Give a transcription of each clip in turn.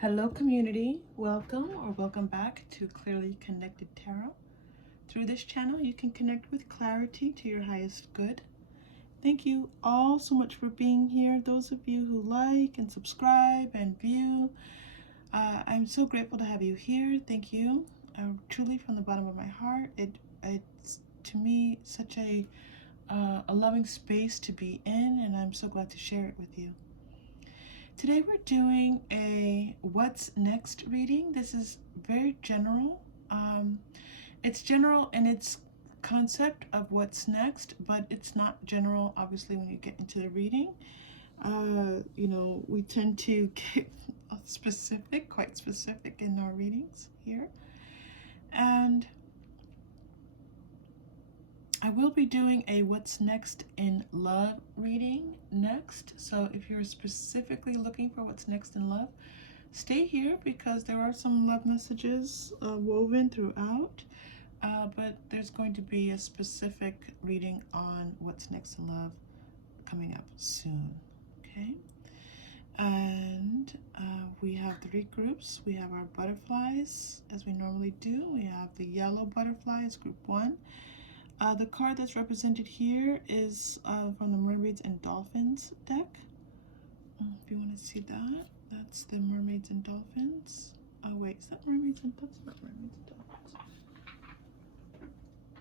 Hello community, welcome back to Clearly Connected Tarot. Through this channel you can connect with clarity to your highest good. Thank you all so much for being here. Those of you who like and subscribe and view, I'm so grateful to have you here. Thank you. Truly from the bottom of my heart. It's to me such a loving space to be in, and I'm so glad to share it with you. Today we're doing a what's next reading. This is very general. It's general in its concept of what's next, but it's not general obviously when you get into the reading. We tend to get specific, quite specific in our readings here. And I will be doing a what's next in love reading next. So if you're specifically looking for what's next in love, stay here because there are some love messages woven throughout, but there's going to be a specific reading on what's next in love coming up soon. Okay, and we have 3 groups. We have our butterflies as we normally do. We have the yellow butterflies, group 1. The card that's represented here is from the Mermaids and Dolphins deck. If you want to see that, that's the Mermaids and Dolphins. Oh wait, is that Mermaids and Dolphins? Not Mermaids and Dolphins.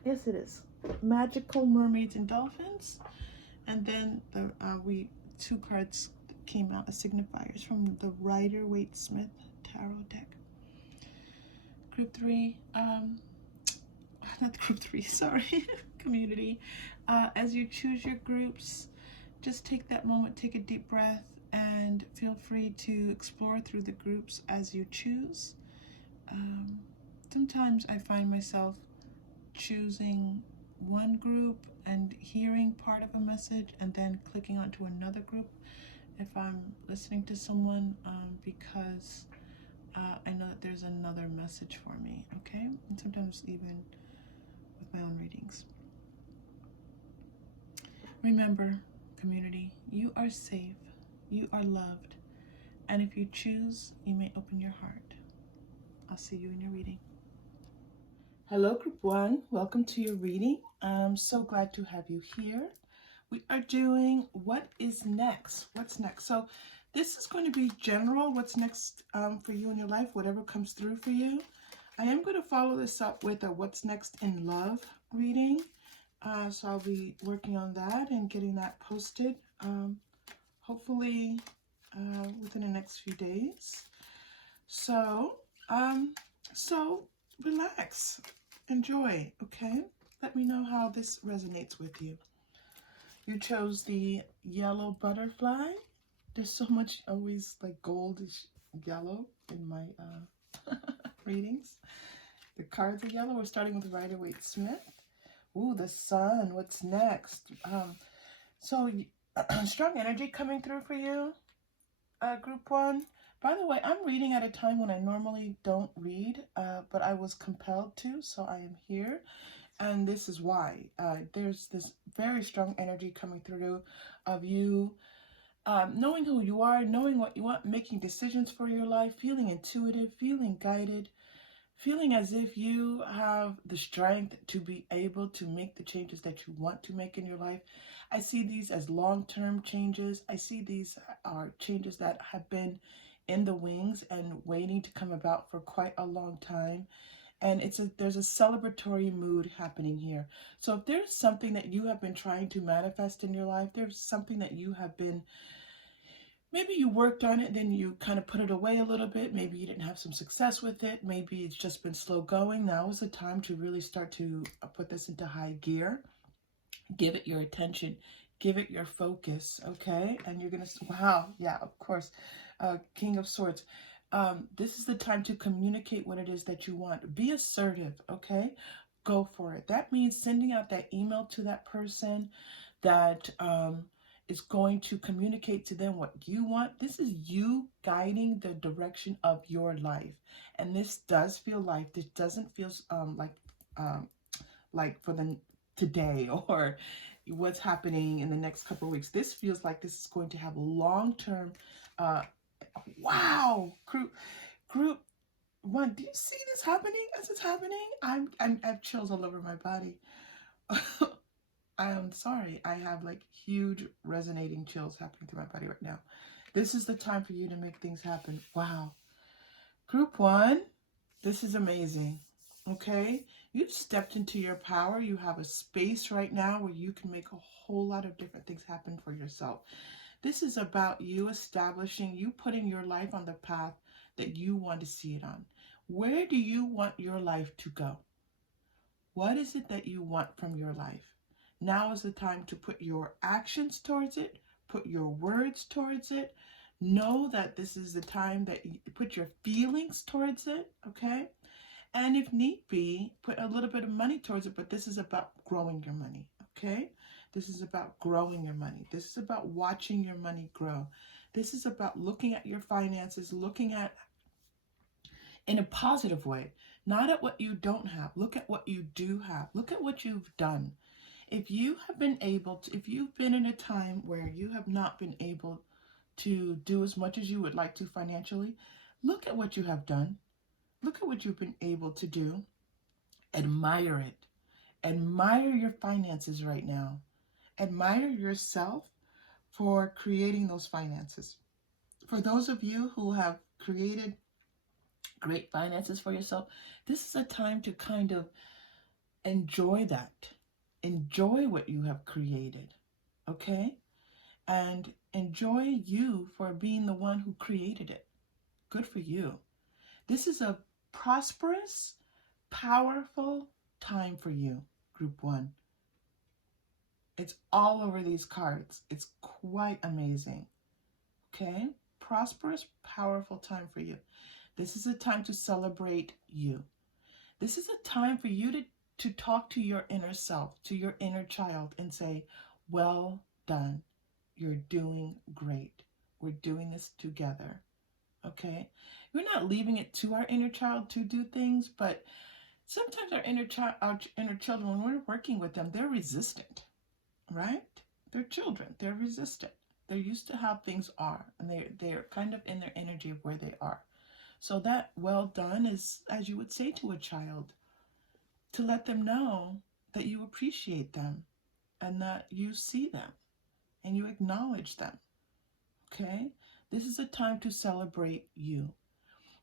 Yes, it is. Magical Mermaids and Dolphins. And then the 2 cards came out as signifiers from the Rider-Waite Smith tarot deck. Group 3, not group 3, sorry, community. As you choose your groups, just take that moment, take a deep breath, and feel free to explore through the groups as you choose. Sometimes I find myself choosing one group and hearing part of a message and then clicking onto another group if I'm listening to someone, because I know that there's another message for me, okay? And sometimes even with my own readings. Remember, community, you are safe, you are loved, and if you choose, you may open your heart. I'll see you in your reading. Hello, Group 1. Welcome to your reading. I'm so glad to have you here. We are doing what is next. What's next? So this is going to be general. What's next for you in your life, whatever comes through for you. I am going to follow this up with a what's next in love reading. So I'll be working on that and getting that posted, hopefully within the next few days. So relax, enjoy, okay? Let me know how this resonates with you. You chose the yellow butterfly. There's so much always like goldish yellow in my readings. The cards are yellow. We're starting with Rider-Waite Smith. Ooh, the sun. What's next? So strong energy coming through for you, Group 1. By the way, I'm reading at a time when I normally don't read, but I was compelled to, so I am here. And this is why. There's this very strong energy coming through of you knowing who you are, knowing what you want, making decisions for your life, feeling intuitive, feeling guided, feeling as if you have the strength to be able to make the changes that you want to make in your life. I see these as long-term changes. I see these are changes that have been in the wings and waiting to come about for quite a long time. And there's a celebratory mood happening here. So if there's something that you have been trying to manifest in your life, there's something that you have been, maybe you worked on it, then you kind of put it away a little bit. Maybe you didn't have some success with it. Maybe it's just been slow going. Now is the time to really start to put this into high gear. Give it your attention. Give it your focus, okay? And you're going to, wow, yeah, of course. King of Swords. This is the time to communicate what it is that you want. Be assertive, okay? Go for it. That means sending out that email to that person that is going to communicate to them what you want. This is you guiding the direction of your life. And this does feel life. This doesn't feel like for the today or what's happening in the next couple of weeks. This feels like this is going to have long-term wow, one. Do you see this happening as it's happening? I have chills all over my body. I'm sorry. I have like huge resonating chills happening through my body right now. This is the time for you to make things happen. Wow. Group 1, this is amazing. Okay? You've stepped into your power. You have a space right now where you can make a whole lot of different things happen for yourself. This is about you establishing, you putting your life on the path that you want to see it on. Where do you want your life to go? What is it that you want from your life? Now is the time to put your actions towards it, put your words towards it. Know that this is the time that you put your feelings towards it, okay? And if need be, put a little bit of money towards it, but this is about growing your money, okay? This is about growing your money. This is about watching your money grow. This is about looking at your finances, looking at in a positive way, not at what you don't have. Look at what you do have. Look at what you've done. If you have been able to, if you've been in a time where you have not been able to do as much as you would like to financially, look at what you have done. Look at what you've been able to do. Admire it. Admire your finances right now. Admire yourself for creating those finances. For those of you who have created great finances for yourself, this is a time to kind of enjoy that. Enjoy what you have created, okay? And enjoy you for being the one who created it. Good for you. This is a prosperous, powerful time for you, Group 1. It's all over these cards. It's quite amazing, okay? Prosperous, powerful time for you. This is a time to celebrate you. This is a time for you to talk to your inner self, to your inner child, and say, well done. You're doing great. We're doing this together. Okay? We're not leaving it to our inner child to do things, but sometimes our inner children, when we're working with them, they're resistant, right? They're children. They're resistant. They're used to how things are, and they're kind of in their energy of where they are. So that well done is, as you would say to a child, to let them know that you appreciate them and that you see them and you acknowledge them, okay? This is a time to celebrate you,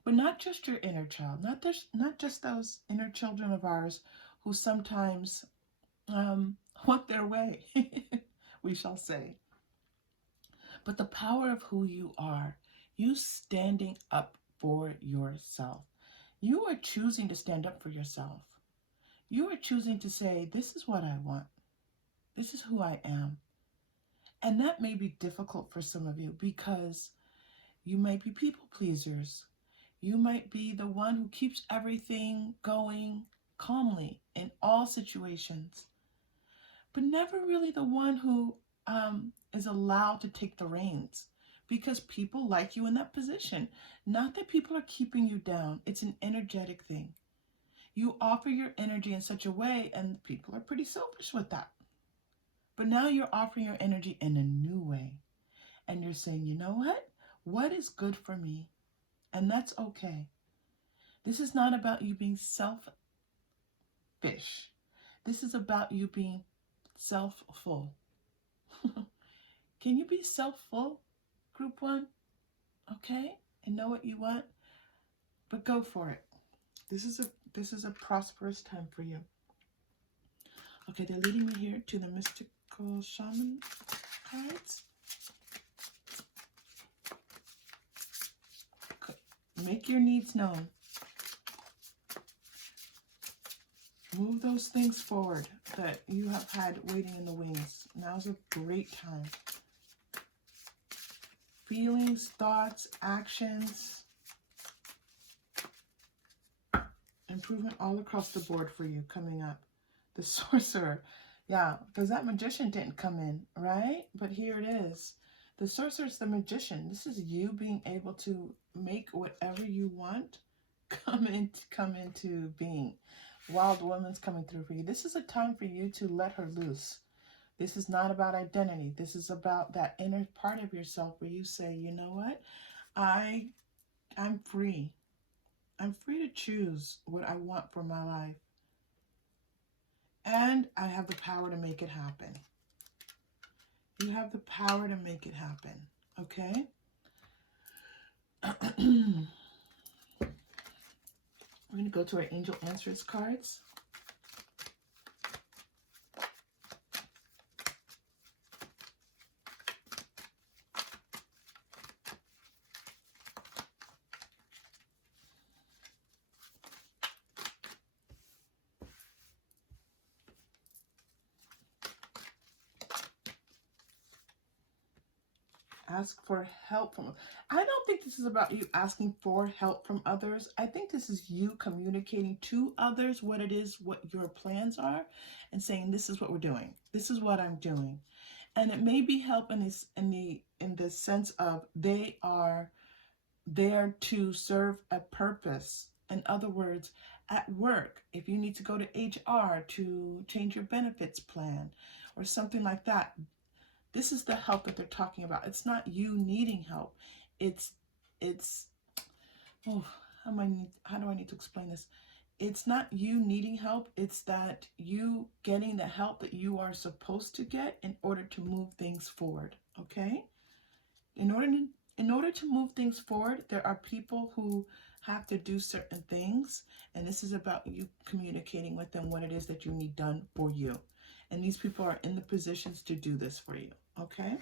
but not just your inner child, not just those inner children of ours who sometimes want their way, we shall say, but the power of who you are, you standing up for yourself. You are choosing to stand up for yourself. You are choosing to say, this is what I want. This is who I am. And that may be difficult for some of you because you might be people pleasers. You might be the one who keeps everything going calmly in all situations, but never really the one who is allowed to take the reins, because people like you in that position. Not that people are keeping you down. It's an energetic thing. You offer your energy in such a way, and people are pretty selfish with that. But now you're offering your energy in a new way. And you're saying, you know what? What is good for me? And that's okay. This is not about you being selfish. This is about you being self-full. Can you be self-full, Group 1? Okay? And know what you want? But go for it. This is a prosperous time for you. Okay, they're leading me here to the Mystical Shaman cards. Make your needs known. Move those things forward that you have had waiting in the wings. Now's a great time. Feelings, thoughts, actions. Improvement all across the board for you coming up. The Sorcerer. Yeah, because that Magician didn't come in, right? But here it is. The Sorcerer's the Magician. This is you being able to make whatever you want come into being. Wild Woman's coming through for you. This is a time for you to let her loose. This is not about identity. This is about that inner part of yourself where you say, you know what? I'm free. I'm free to choose what I want for my life. And I have the power to make it happen. You have the power to make it happen. Okay? We're going to go to our Angel Answers cards. Ask for help from. I don't think this is about you asking for help from others. I think this is you communicating to others what it is, what your plans are, and saying, this is what we're doing. This is what I'm doing. And it may be help in the sense of they are there to serve a purpose. In other words, at work, if you need to go to HR to change your benefits plan or something like that, this is the help that they're talking about. It's not you needing help. It's oh, how do I need to explain this? It's not you needing help. It's that you getting the help that you are supposed to get in order to move things forward. Okay? In order to move things forward, there are people who have to do certain things, and this is about you communicating with them what it is that you need done for you. And these people are in the positions to do this for you. Okay?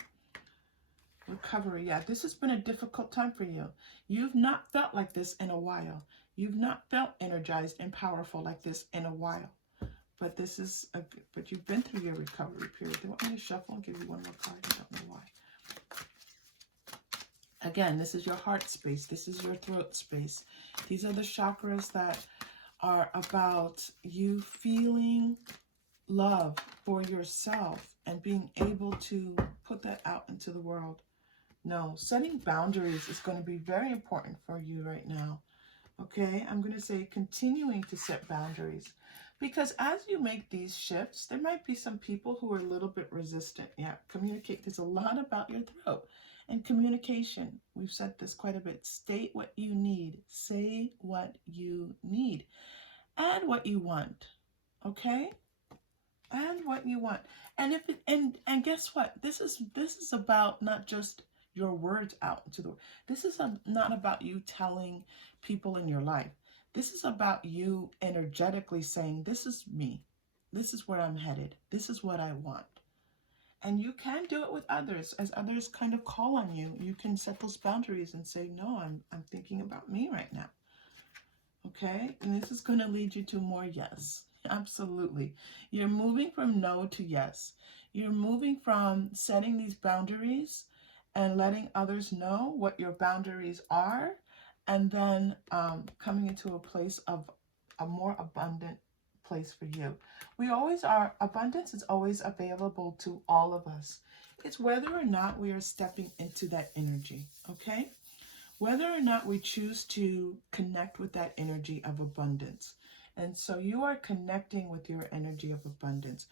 Recovery. Yeah, this has been a difficult time for you. You've not felt like this in a while. You've not felt energized and powerful like this in a while. But but you've been through your recovery period. They want me to shuffle and give you one more card. I don't know why. Again, this is your heart space. This is your throat space. These are the chakras that are about you feeling love for yourself and being able to put that out into the world. No, setting boundaries is going to be very important for you right now. Okay, I'm going to say continuing to set boundaries, because as you make these shifts, there might be some people who are a little bit resistant. Yeah, communicate. There's a lot about your throat and communication. We've said this quite a bit. State what you need. Say what you need. Add what you want. Okay? And what you want. And if it, and guess what? This is about not just your words out into the world. This is not about you telling people in your life. This is about you energetically saying, this is me. This is where I'm headed. This is what I want. And you can do it with others. As others kind of call on you, you can set those boundaries and say, no, I'm thinking about me right now. Okay? And this is going to lead you to more yes. Absolutely. You're moving from no to yes. You're moving from setting these boundaries and letting others know what your boundaries are, and then coming into a place of a more abundant place for you. We always are. Abundance is always available to all of us. It's whether or not we are stepping into that energy. Okay? Whether or not we choose to connect with that energy of abundance. And so you are connecting with your energy of abundance.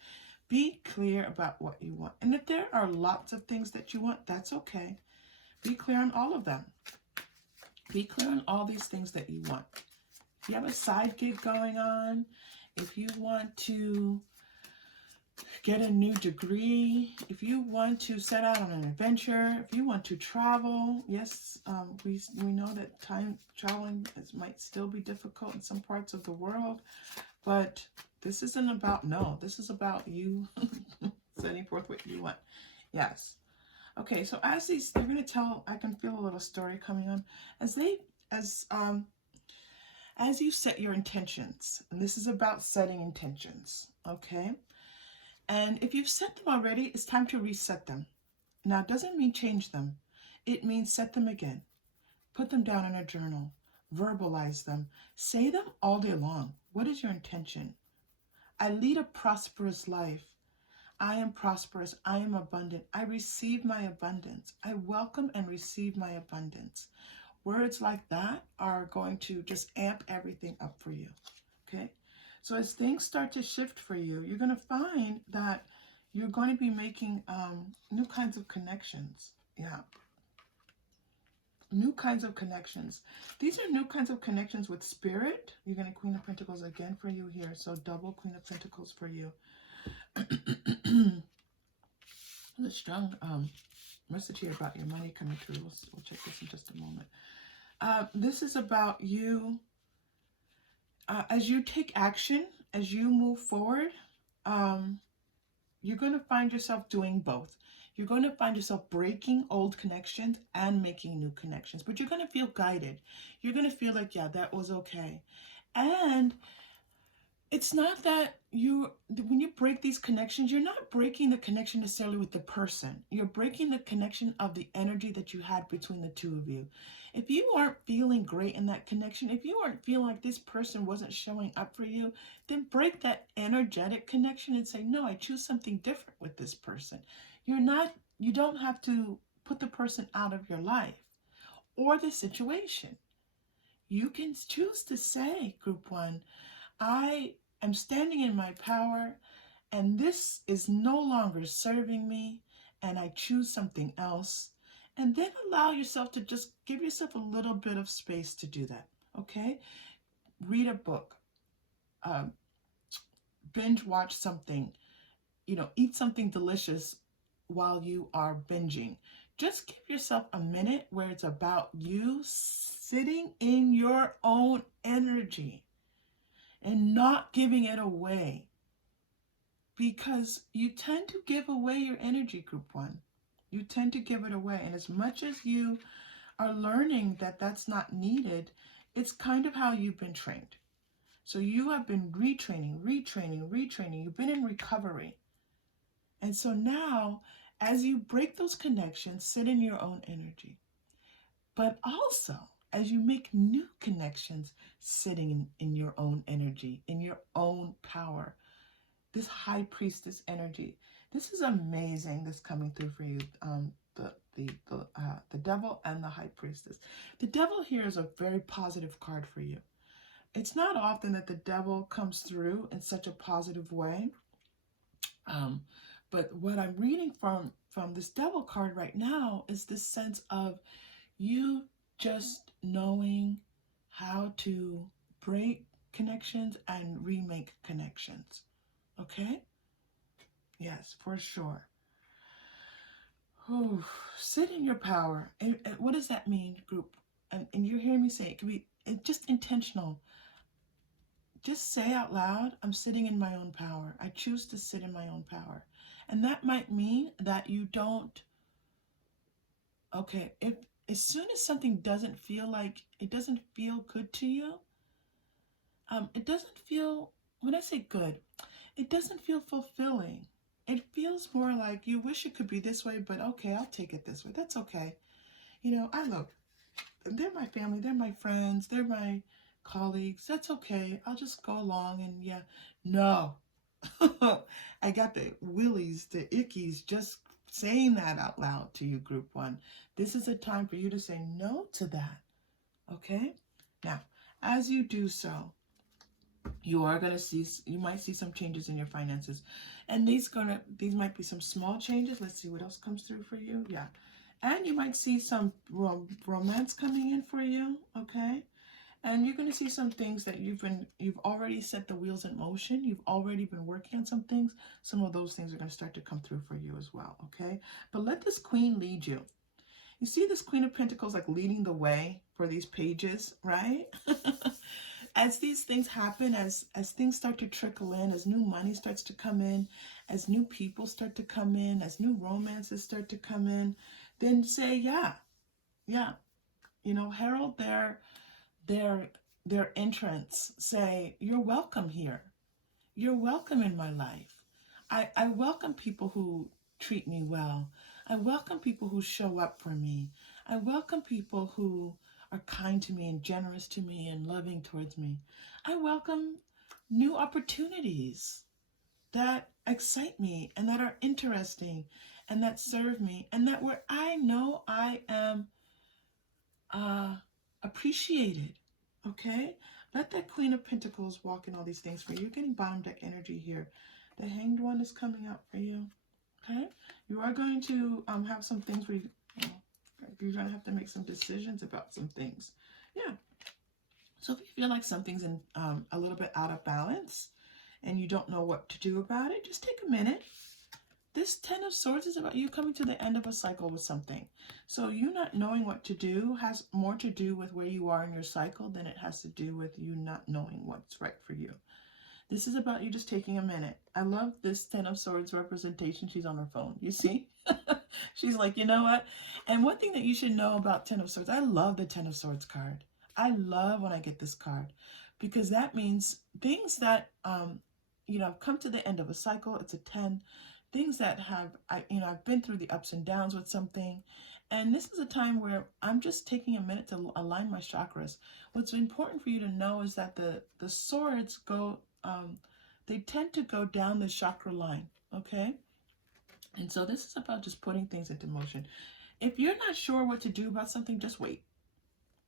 Be clear about what you want. And if there are lots of things that you want, that's okay. Be clear on all of them. Be clear on all these things that you want. If you have a side gig going on, if you want to get a new degree, if you want to set out on an adventure, if you want to travel, yes, we know that traveling might still be difficult in some parts of the world, but this isn't about no. This is about you setting forth what you want. Yes. Okay, so as they're going to tell, I can feel a little story coming on as you set your intentions, and this is about setting intentions. Okay. And if you've set them already, it's time to reset them. Now, it doesn't mean change them. It means set them again. Put them down in a journal. Verbalize them. Say them all day long. What is your intention? I lead a prosperous life. I am prosperous. I am abundant. I receive my abundance. I welcome and receive my abundance. Words like that are going to just amp everything up for you. Okay? So as things start to shift for you, you're going to find that you're going to be making new kinds of connections. Yeah. New kinds of connections. These are new kinds of connections with spirit. You're going to Queen of Pentacles again for you here. So double Queen of Pentacles for you. The strong message here about your money coming through. We'll check this in just a moment. This is about you. As you take action, as you move forward, you're going to find yourself doing both. You're going to find yourself breaking old connections and making new connections, but you're going to feel guided. You're going to feel like, yeah, that was okay. And it's not that when you break these connections, you're not breaking the connection necessarily with the person. You're breaking the connection of the energy that you had between the two of you. If you aren't feeling great in that connection, if you aren't feeling like this person wasn't showing up for you, then break that energetic connection and say, no, I choose something different with this person. You don't have to put the person out of your life or the situation. You can choose to say, Group 1, I am standing in my power, and this is no longer serving me, and I choose something else. And then allow yourself to just give yourself a little bit of space to do that, okay? Read a book, binge watch something, eat something delicious while you are binging. Just give yourself a minute where it's about you sitting in your own energy and not giving it away, because you tend to give away your energy, Group 1. You tend to give it away, and as much as you are learning that that's not needed, it's kind of how you've been trained. So you have been retraining. You've been in recovery. And so now, as you break those connections, sit in your own energy. But also, as you make new connections, sitting in your own energy, in your own power. This High Priestess energy. This is amazing, this coming through for you. The Devil and the High Priestess. The Devil here is a very positive card for you. It's not often that the Devil comes through in such a positive way. But what I'm reading from this Devil card right now is this sense of you just knowing how to break connections and remake connections. Okay? Yes, for sure. Ooh, sit in your power. And what does that mean, Group? And you're hearing me say it can be just intentional. Just say out loud, I'm sitting in my own power. I choose to sit in my own power. And that might mean that you don't, okay, if as soon as something doesn't feel good to you, it doesn't feel, when I say good, it doesn't feel fulfilling. It feels more like you wish it could be this way, but okay, I'll take it this way. That's okay. They're my family, they're my friends, they're my colleagues. That's okay. I'll just go along and yeah. No. I got the willies, the ickies, just saying that out loud to you, Group 1. This is a time for you to say no to that. Okay? Now, as you do so, you might see some changes in your finances. And these might be some small changes. Let's see what else comes through for you. Yeah. And you might see some romance coming in for you, okay? And you're going to see some things that you've already set the wheels in motion. You've already been working on some things. Some of those things are going to start to come through for you as well, okay? But let this Queen lead you. You see this Queen of Pentacles like leading the way for these pages, right? As these things happen, as things start to trickle in, as new money starts to come in, as new people start to come in, as new romances start to come in, then say, yeah. Herald their entrance. Say, you're welcome here. You're welcome in my life. I welcome people who treat me well. I welcome people who show up for me. I welcome people who are kind to me and generous to me and loving towards me. I welcome new opportunities that excite me and that are interesting and that serve me and that where I know I am appreciated. Okay? Let that Queen of Pentacles walk in all these things for you. You're getting bottom deck energy here. The Hanged One is coming out for you. Okay? You are going to have some things where you, you're going to have to make some decisions about some things. Yeah. So if you feel like something's in a little bit out of balance and you don't know what to do about it, just take a minute. This Ten of Swords is about you coming to the end of a cycle with something. So you not knowing what to do has more to do with where you are in your cycle than it has to do with you not knowing what's right for you. This is about you just taking a minute. I love this Ten of Swords representation. She's on her phone. You see? She's like, you know what? And one thing that you should know about Ten of Swords, I love the Ten of Swords card. I love when I get this card because that means things that, you know, come to the end of a cycle. It's a 10. Things that have, I've been through the ups and downs with something. And this is a time where I'm just taking a minute to align my chakras. What's important for you to know is that the swords go, they tend to go down the chakra line, okay? And so this is about just putting things into motion. If you're not sure what to do about something, just wait.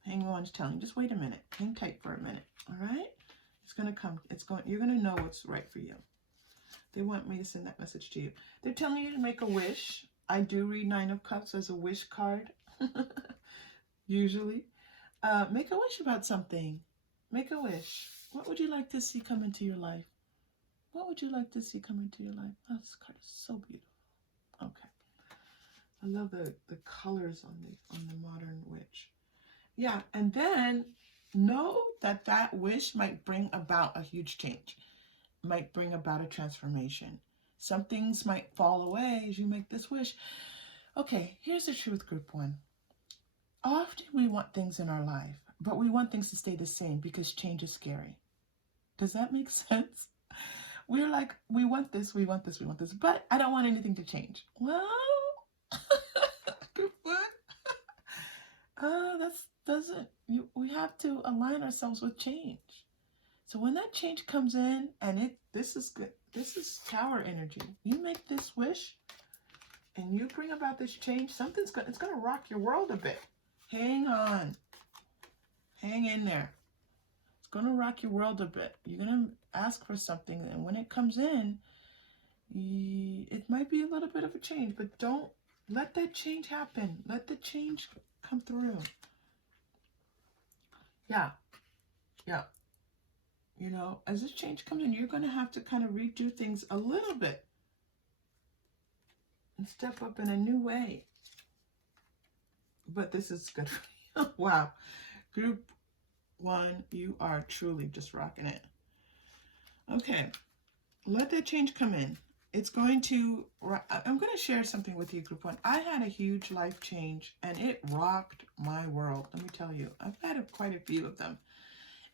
Hang on, just telling you, just wait a minute. Hang tight for a minute, all right? It's going to come. You're going to know what's right for you. They want me to send that message to you. They're telling you to make a wish. I do read Nine of Cups as a wish card, usually. Make a wish about something. Make a wish. What would you like to see come into your life? What would you like to see come into your life? Oh, this card is so beautiful. Okay. I love the colors on the modern witch. Yeah, and then know that that wish might bring about a huge change. Might bring about a transformation. Some things might fall away as you make this wish. Okay, here's the truth, group one. Often we want things in our life, but we want things to stay the same because change is scary. Does that make sense? We're like, we want this, we want this, we want this, but I don't want anything to change. Well, group one. We have to align ourselves with change. So when that change comes in, and this is good, this is Tower energy. You make this wish, and you bring about this change. It's gonna rock your world a bit. Hang on, hang in there. It's gonna rock your world a bit. You're gonna ask for something, and when it comes in, it might be a little bit of a change, but don't let that change happen. Let the change come through. Yeah. You know, as this change comes in, you're going to have to kind of redo things a little bit and step up in a new way. But this is good for you. Wow. Group one, you are truly just rocking it. Okay. Let that change come in. I'm going to share something with you, group one. I had a huge life change, and it rocked my world. Let me tell you, I've had quite a few of them.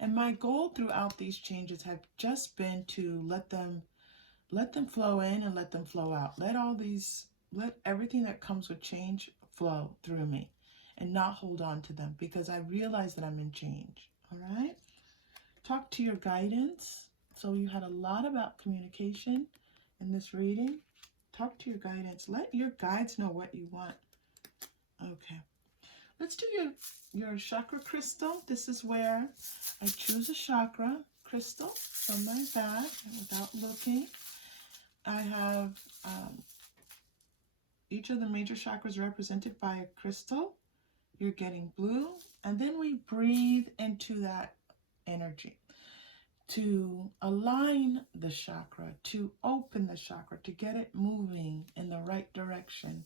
And my goal throughout these changes have just been to let them flow in and let them flow out. Let everything that comes with change flow through me and not hold on to them because I realize that I'm in change. All right. Talk to your guidance. So you had a lot about communication in this reading. Talk to your guidance. Let your guides know what you want. Okay. Let's do your chakra crystal. This is where I choose a chakra crystal from my bag without looking. I have each of the major chakras represented by a crystal. You're getting blue. And then we breathe into that energy to align the chakra, to open the chakra, to get it moving in the right direction,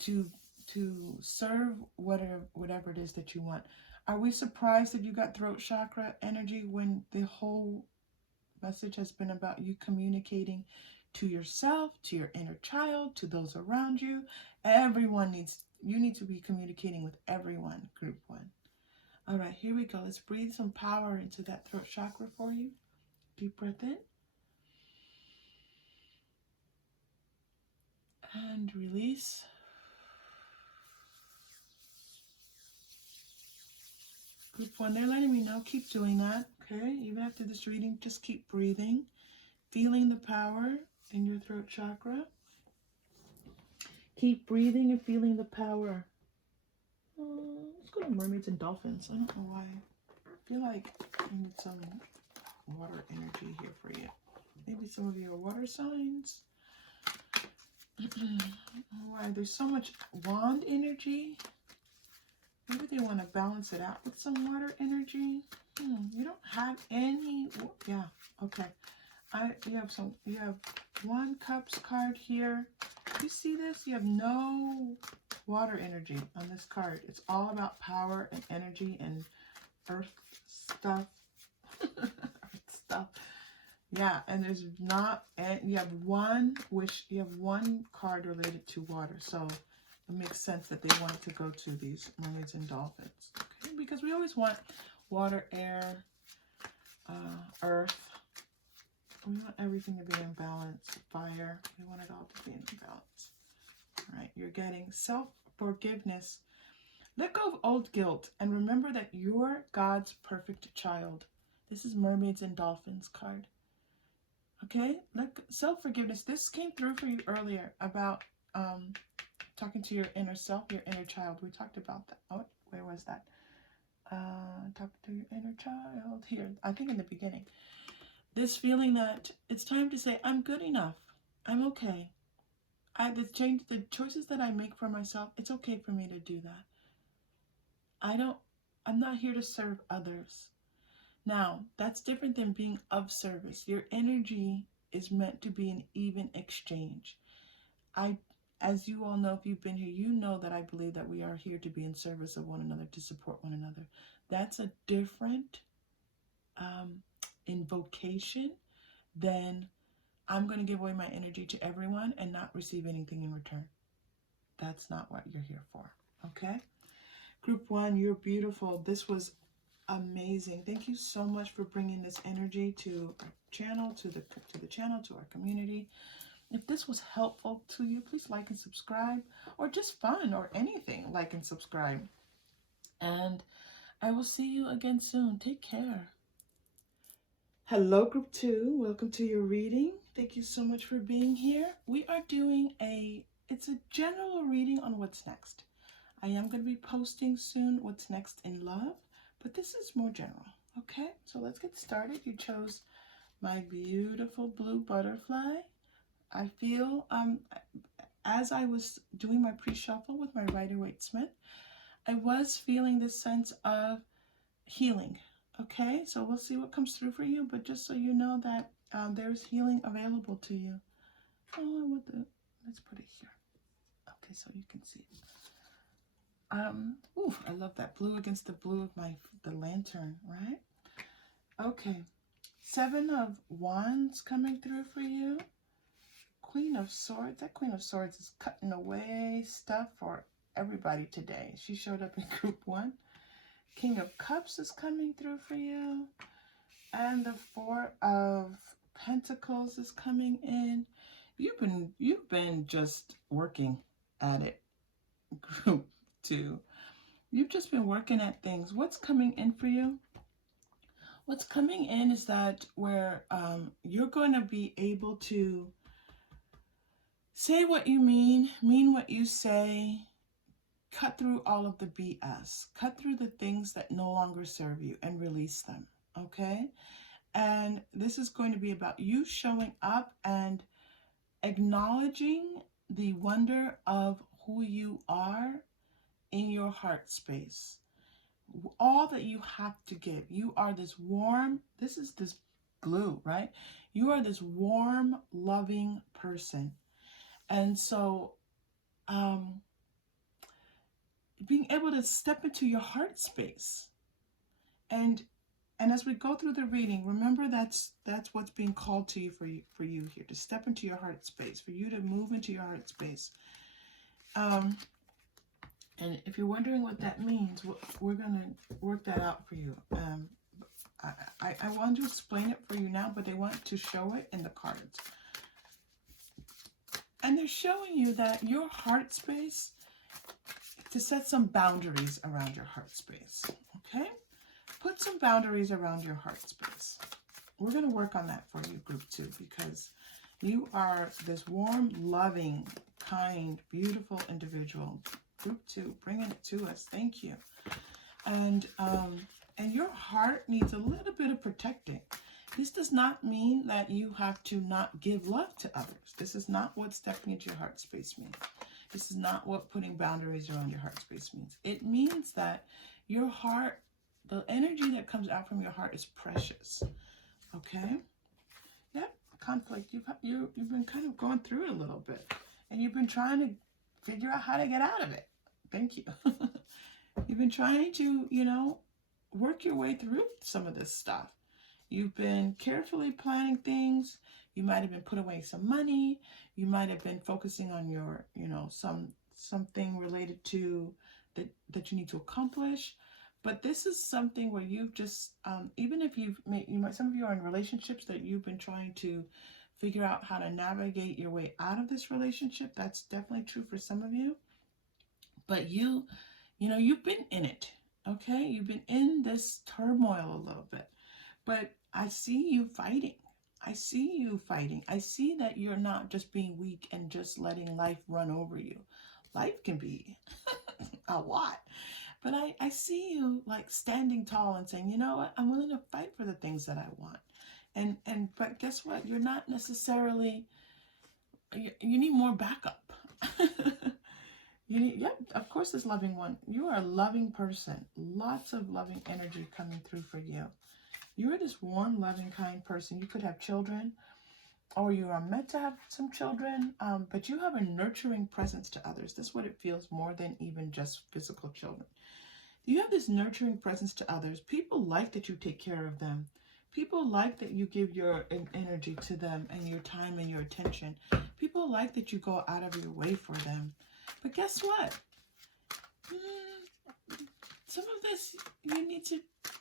to serve whatever it is that you want. Are we surprised that you got throat chakra energy when the whole message has been about you communicating to yourself, to your inner child, to those around you? You need to be communicating with everyone, group one. All right, here we go. Let's breathe some power into that throat chakra for you. Deep breath in. And release. Group one, they're letting me know, keep doing that, okay? Even after this reading, just keep breathing, feeling the power in your throat chakra. Keep breathing and feeling the power. Let's go to mermaids and dolphins. I don't know why. I feel like I need some water energy here for you. Maybe some of you are water signs. I don't know why. There's so much wand energy. Maybe they want to balance it out with some water energy. You don't have any. Yeah, okay. You have one cups card here. You see this? You have no water energy on this card. It's all about power and energy and earth stuff. Earth stuff. Yeah, and there's not, and you have one card related to water. So it makes sense that they want to go to these mermaids and dolphins. Okay, because we always want water, air, earth. We want everything to be in balance. Fire, we want it all to be in balance. All right, you're getting self-forgiveness. Let go of old guilt and remember that you're God's perfect child. This is Mermaids and Dolphins card. Okay, self-forgiveness. This came through for you earlier about talking to your inner self, your inner child. We talked about that. Oh, where was that? Talking to your inner child. Here, I think in the beginning. This feeling that it's time to say, I'm good enough. I'm okay. The choices that I make for myself, it's okay for me to do that. I'm not here to serve others. Now, that's different than being of service. Your energy is meant to be an even exchange. As you all know, if you've been here, you know that I believe that we are here to be in service of one another, to support one another. That's a different invocation than I'm going to give away my energy to everyone and not receive anything in return. That's not what you're here for, okay? Group 1, you're beautiful. This was amazing. Thank you so much for bringing this energy to our channel, to the channel, to our community. If this was helpful to you, please like and subscribe, or just fun or anything, like and subscribe. And I will see you again soon. Take care. Hello, Group 2. Welcome to your reading. Thank you so much for being here. We are doing it's a general reading on what's next. I am going to be posting soon what's next in love, but this is more general. Okay, so let's get started. You chose my beautiful blue butterfly. I feel, as I was doing my pre-shuffle with my Rider-Waite-Smith, I was feeling this sense of healing. Okay, so we'll see what comes through for you, but just so you know that there's healing available to you. Oh, let's put it here. Okay, so you can see it. I love that blue against the blue of the lantern, right? Okay, 7 of Wands coming through for you. Queen of Swords. That Queen of Swords is cutting away stuff for everybody today. She showed up in Group 1. King of Cups is coming through for you. And the 4 of Pentacles is coming in. You've been just working at it, Group 2. You've just been working at things. What's coming in for you? What's coming in is that where you're going to be able to say what you mean what you say, cut through all of the BS, cut through the things that no longer serve you and release them, okay? And this is going to be about you showing up and acknowledging the wonder of who you are in your heart space. All that you have to give. You are this warm, this is this blue, right? You are this warm, loving person. And so being able to step into your heart space. And as we go through the reading, remember that's what's being called to you for you here, to step into your heart space, for you to move into your heart space. And if you're wondering what that means, we're going to work that out for you. I want to explain it for you now, but they want to show it in the cards. And they're showing you that your heart space, to set some boundaries around your heart space, okay? Put some boundaries around your heart space. We're going to work on that for you, Group 2, because you are this warm, loving, kind, beautiful individual. Group 2, bringing it to us. Thank you. And your heart needs a little bit of protecting. This does not mean that you have to not give love to others. This is not what stepping into your heart space means. This is not what putting boundaries around your heart space means. It means that your heart, the energy that comes out from your heart is precious. Okay? Yep, conflict. You've been kind of going through it a little bit. And you've been trying to figure out how to get out of it. Thank you. You've been trying to, work your way through some of this stuff. You've been carefully planning things. You might have been putting away some money. You might have been focusing on your, something related to that you need to accomplish. But this is something where you've just, even if some of you are in relationships that you've been trying to figure out how to navigate your way out of this relationship. That's definitely true for some of you. But you've been in it, okay? You've been in this turmoil a little bit. But I see you fighting. I see you fighting. I see that you're not just being weak and just letting life run over you. Life can be a lot. But I see you like standing tall and saying, you know what, I'm willing to fight for the things that I want. But guess what? You're not necessarily, you need more backup. Yep, of course, this loving one. You are a loving person. Lots of loving energy coming through for you. You are this warm, loving, kind person. You could have children, or you are meant to have some children, but you have a nurturing presence to others. This is what it feels more than even just physical children. You have this nurturing presence to others. People like that you take care of them. People like that you give your energy to them and your time and your attention. People like that you go out of your way for them. But guess what? Some of this,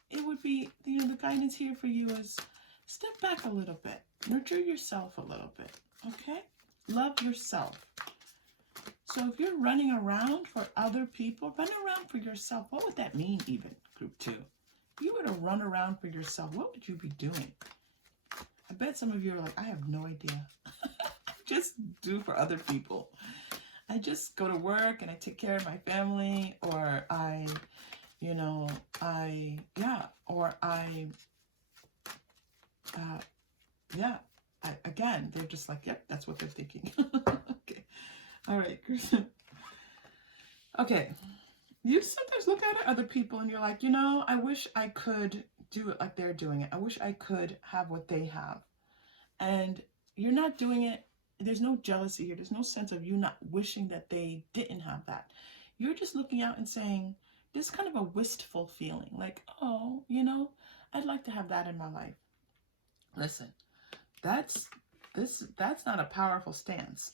it would be, the guidance here for you is step back a little bit. Nurture yourself a little bit, okay? Love yourself. So if you're running around for other people, run around for yourself. What would that mean even, group 2? If you were to run around for yourself, what would you be doing? I bet some of you are like, I have no idea. I just do for other people. I just go to work and I take care of my family, or again, they're just like, yep, that's what they're thinking. Okay. All right. Okay. You sometimes look at other people and you're like, I wish I could do it like they're doing it. I wish I could have what they have. And you're not doing it. There's no jealousy here. There's no sense of you not wishing that they didn't have that. You're just looking out and saying, this kind of a wistful feeling, like, oh, I'd like to have that in my life. Listen, that's not a powerful stance.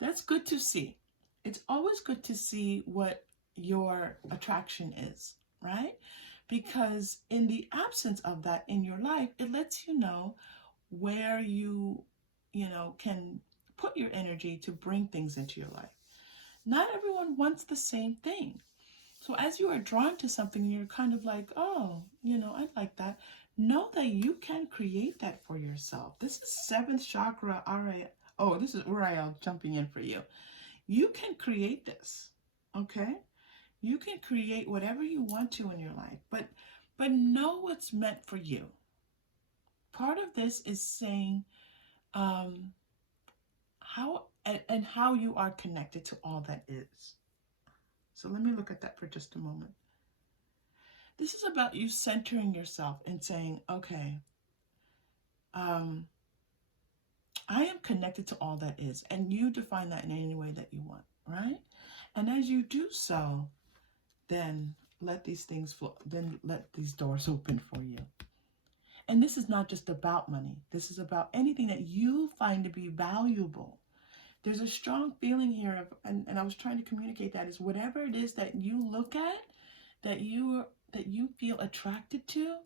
That's good to see. It's always good to see what your attraction is, right? Because in the absence of that in your life, it lets you know where you can put your energy to bring things into your life. Not everyone wants the same thing. So as you are drawn to something, you're kind of like, oh, I'd like that. Know that you can create that for yourself. This is 7th chakra, this is Uriel jumping in for you. You can create this, okay? You can create whatever you want to in your life, but know what's meant for you. Part of this is saying how you are connected to all that is. So let me look at that for just a moment. This is about you centering yourself and saying, okay, I am connected to all that is, and you define that in any way that you want, right? And as you do so, then let these things flow, then let these doors open for you. And this is not just about money. This is about anything that you find to be valuable. There's a strong feeling here of, and I was trying to communicate that, is whatever it is that you look at, that you feel attracted to,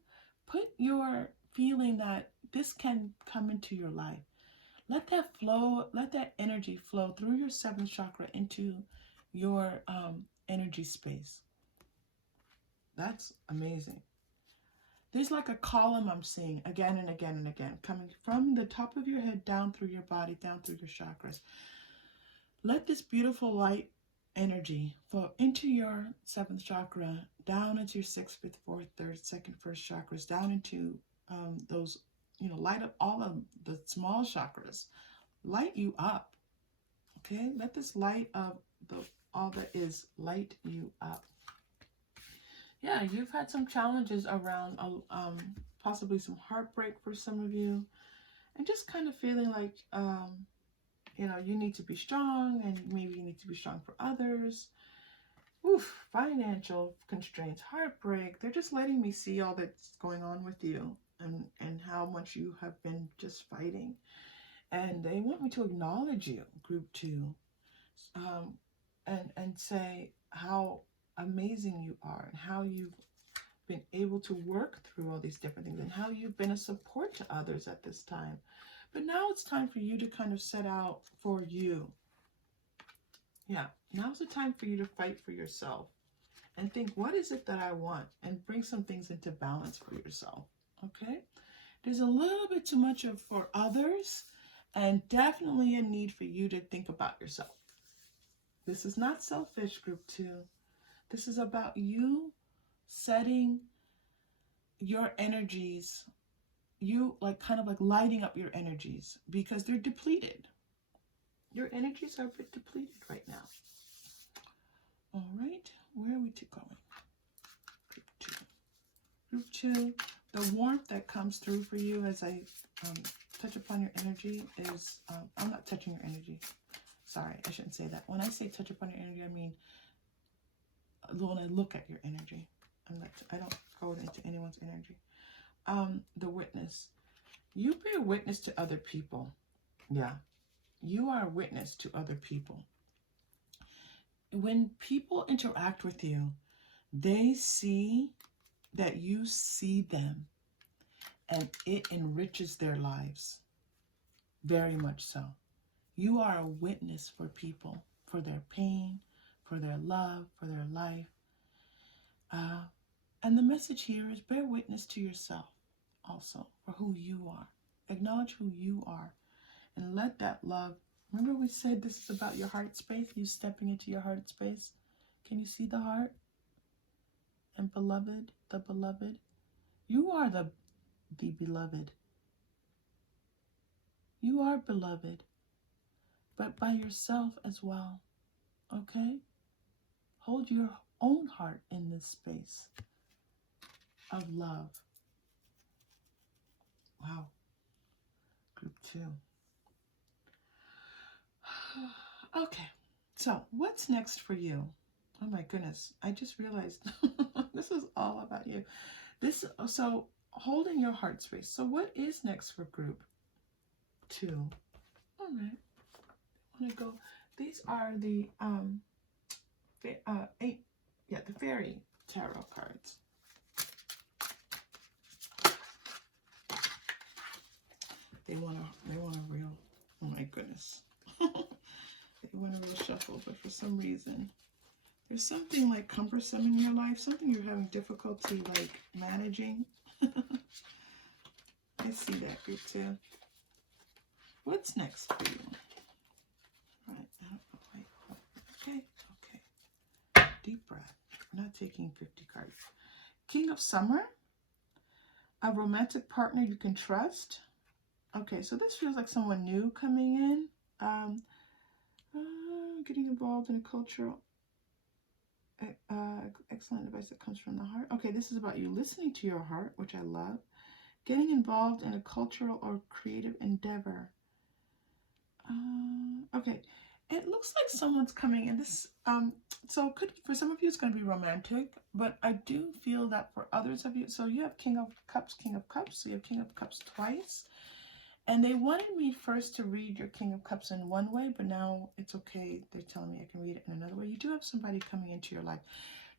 put your feeling that this can come into your life. Let that flow, let that energy flow through your 7th chakra into your energy space. That's amazing. There's like a column I'm seeing again and again and again, coming from the top of your head down through your body, down through your chakras. Let this beautiful light energy flow into your 7th chakra, down into your 6th, 5th, 4th, 3rd, 2nd, 1st chakras, down into those, light up all of the small chakras. Light you up, Okay, let this light of all that is light you up. Yeah, you've had some challenges around possibly some heartbreak for some of you, and just kind of feeling like you know, you need to be strong, and maybe you need to be strong for others. Oof, financial constraints, heartbreak. They're just letting me see all that's going on with you, and how much you have been just fighting. And they want me to acknowledge you, group 2, and say how amazing you are, and how you've been able to work through all these different things, and how you've been a support to others at this time. But now it's time for you to kind of set out for you. Yeah, now's the time for you to fight for yourself and think, what is it that I want? And bring some things into balance for yourself, okay? There's a little bit too much for others, and definitely a need for you to think about yourself. This is not selfish, group 2. This is about you setting your energies, you like kind of like lighting up your energies, because they're depleted. Your energies are a bit depleted right now. All right, where are we going? Group 2, the warmth that comes through for you as I touch upon your energy is, I'm not touching your energy. Sorry, I shouldn't say that. When I say touch upon your energy, I mean when I look at your energy. I don't go into anyone's energy. The witness. You be a witness to other people. Yeah, you are a witness to other people. When people interact with you, they see that you see them, and it enriches their lives. Very much so. You are a witness for people, for their pain, for their love, for their life. And the message here is bear witness to yourself also for who you are. Acknowledge who you are, and let that love. Remember we said this is about your heart space, you stepping into your heart space. Can you see the heart? And beloved, the beloved. You are the beloved. You are beloved, but by yourself as well. Okay? Hold your own heart in this space of love. Wow. Group 2. Okay. So, what's next for you? Oh my goodness. I just realized this is all about you. So, holding your heart space. So, what is next for group 2? All right. I want to go. These are the the fairy tarot cards. They want a real, oh my goodness. They want a real shuffle, but for some reason, there's something like cumbersome in your life, something you're having difficulty like managing. I see that, group 2. What's next for you? All right, okay. Deep breath. I'm not taking 50 cards. King of Summer. A romantic partner you can trust. Okay, so this feels like someone new coming in. Getting involved in a cultural, excellent advice that comes from the heart. Okay, this is about you listening to your heart, which I love. Getting involved in a cultural or creative endeavor. Okay, it looks like someone's coming in. This, so could for some of you it's going to be romantic, but I do feel that for others of you, so you have King of Cups, so you have King of Cups twice. And they wanted me first to read your King of Cups in one way, but now it's okay. They're telling me I can read it in another way. You do have somebody coming into your life.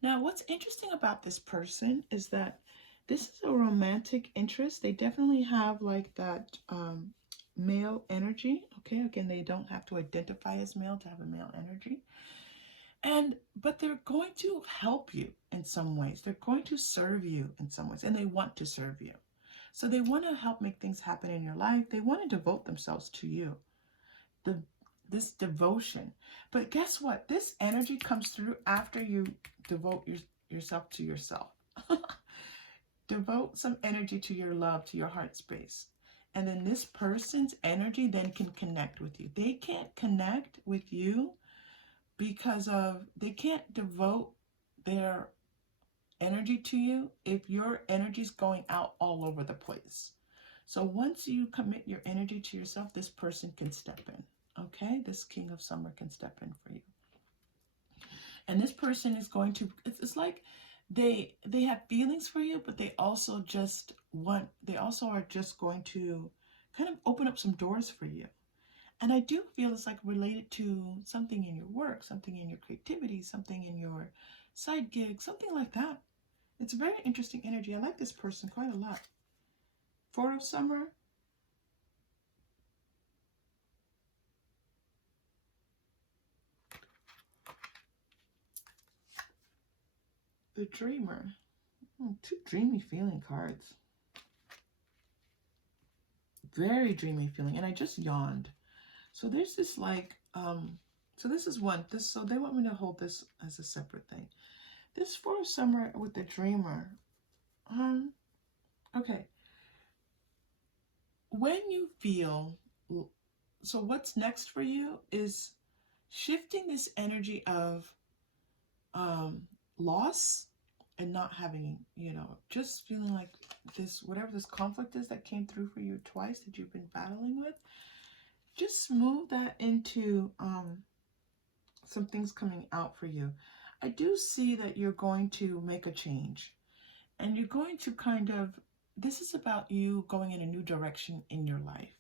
Now, what's interesting about this person is that this is a romantic interest. They definitely have like that male energy. Okay, again, they don't have to identify as male to have a male energy. But they're going to help you in some ways. They're going to serve you in some ways, and they want to serve you. So they want to help make things happen in your life. They want to devote themselves to you. This devotion. But guess what? This energy comes through after you devote yourself to yourself. Devote some energy to your love, to your heart space. And then this person's energy then can connect with you. They can't connect with you because they can't devote their energy to you if your energy is going out all over the place. So once you commit your energy to yourself, this person can step in. Okay, this King of Summer can step in for you. And this person is going to, it's like they have feelings for you, but they also are just going to kind of open up some doors for you. And I do feel it's like related to something in your work, something in your creativity, something in your side gig, something like that. It's a very interesting energy. I like this person quite a lot. Four of Summer. The Dreamer. Two dreamy feeling cards. Very dreamy feeling. And I just yawned. So there's this like, so this is one. So they want me to hold this as a separate thing. This Four of Summer with the Dreamer. Okay. When you feel, so what's next for you is shifting this energy of loss and not having, just feeling like this, whatever this conflict is that came through for you twice that you've been battling with, just move that into some things coming out for you. I do see that you're going to make a change, and you're going to kind of, this is about you going in a new direction in your life.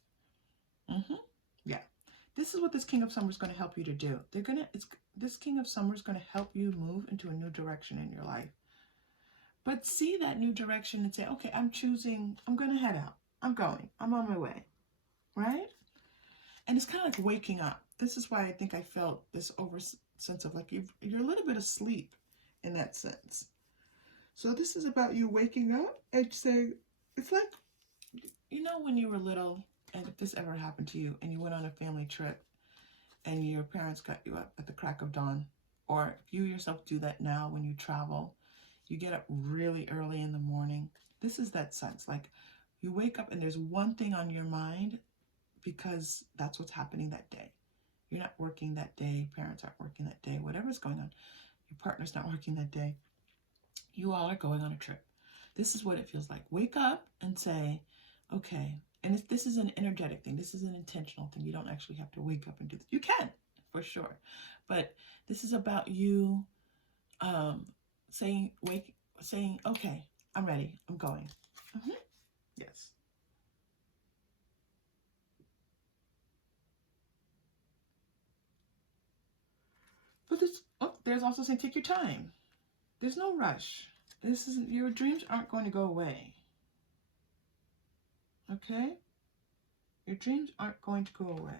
Yeah. This is what this King of Summer is going to help you to do. This King of Summer is going to help you move into a new direction in your life. But see that new direction and say, okay, I'm going to head out. I'm on my way. Right? And it's kind of like waking up. This is why I think I felt this sense of like you're a little bit asleep in that sense. So this is about you waking up and saying, it's like, when you were little, and if this ever happened to you and you went on a family trip and your parents got you up at the crack of dawn, or if you yourself do that now when you travel, you get up really early in the morning. This is that sense, like you wake up and there's one thing on your mind because that's what's happening that day. You're not working that day, parents aren't working that day, whatever's going on, your partner's not working that day. You all are going on a trip. This is what it feels like. Wake up and say, okay, and this is an energetic thing. This is an intentional thing. You don't actually have to wake up and do this. You can, for sure. But this is about you saying, okay, I'm ready. I'm going. Yes. But there's also saying, take your time. There's no rush. Your dreams aren't going to go away. Okay? Your dreams aren't going to go away.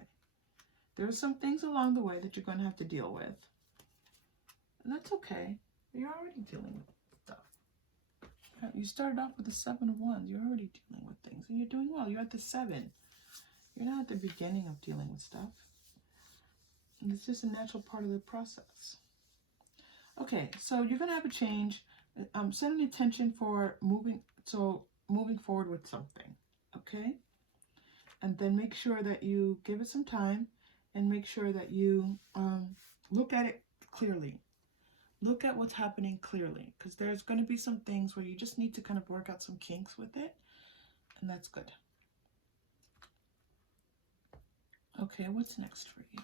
There are some things along the way that you're going to have to deal with. And that's okay. You're already dealing with stuff. You started off with the 7 of Wands. You're already dealing with things. And you're doing well. You're at the 7. You're not at the beginning of dealing with stuff. And it's just a natural part of the process. Okay, so you're going to have a change. Set an intention for moving forward with something. Okay? And then make sure that you give it some time and make sure that you look at it clearly. Look at what's happening clearly, because there's going to be some things where you just need to kind of work out some kinks with it, and that's good. Okay, what's next for you?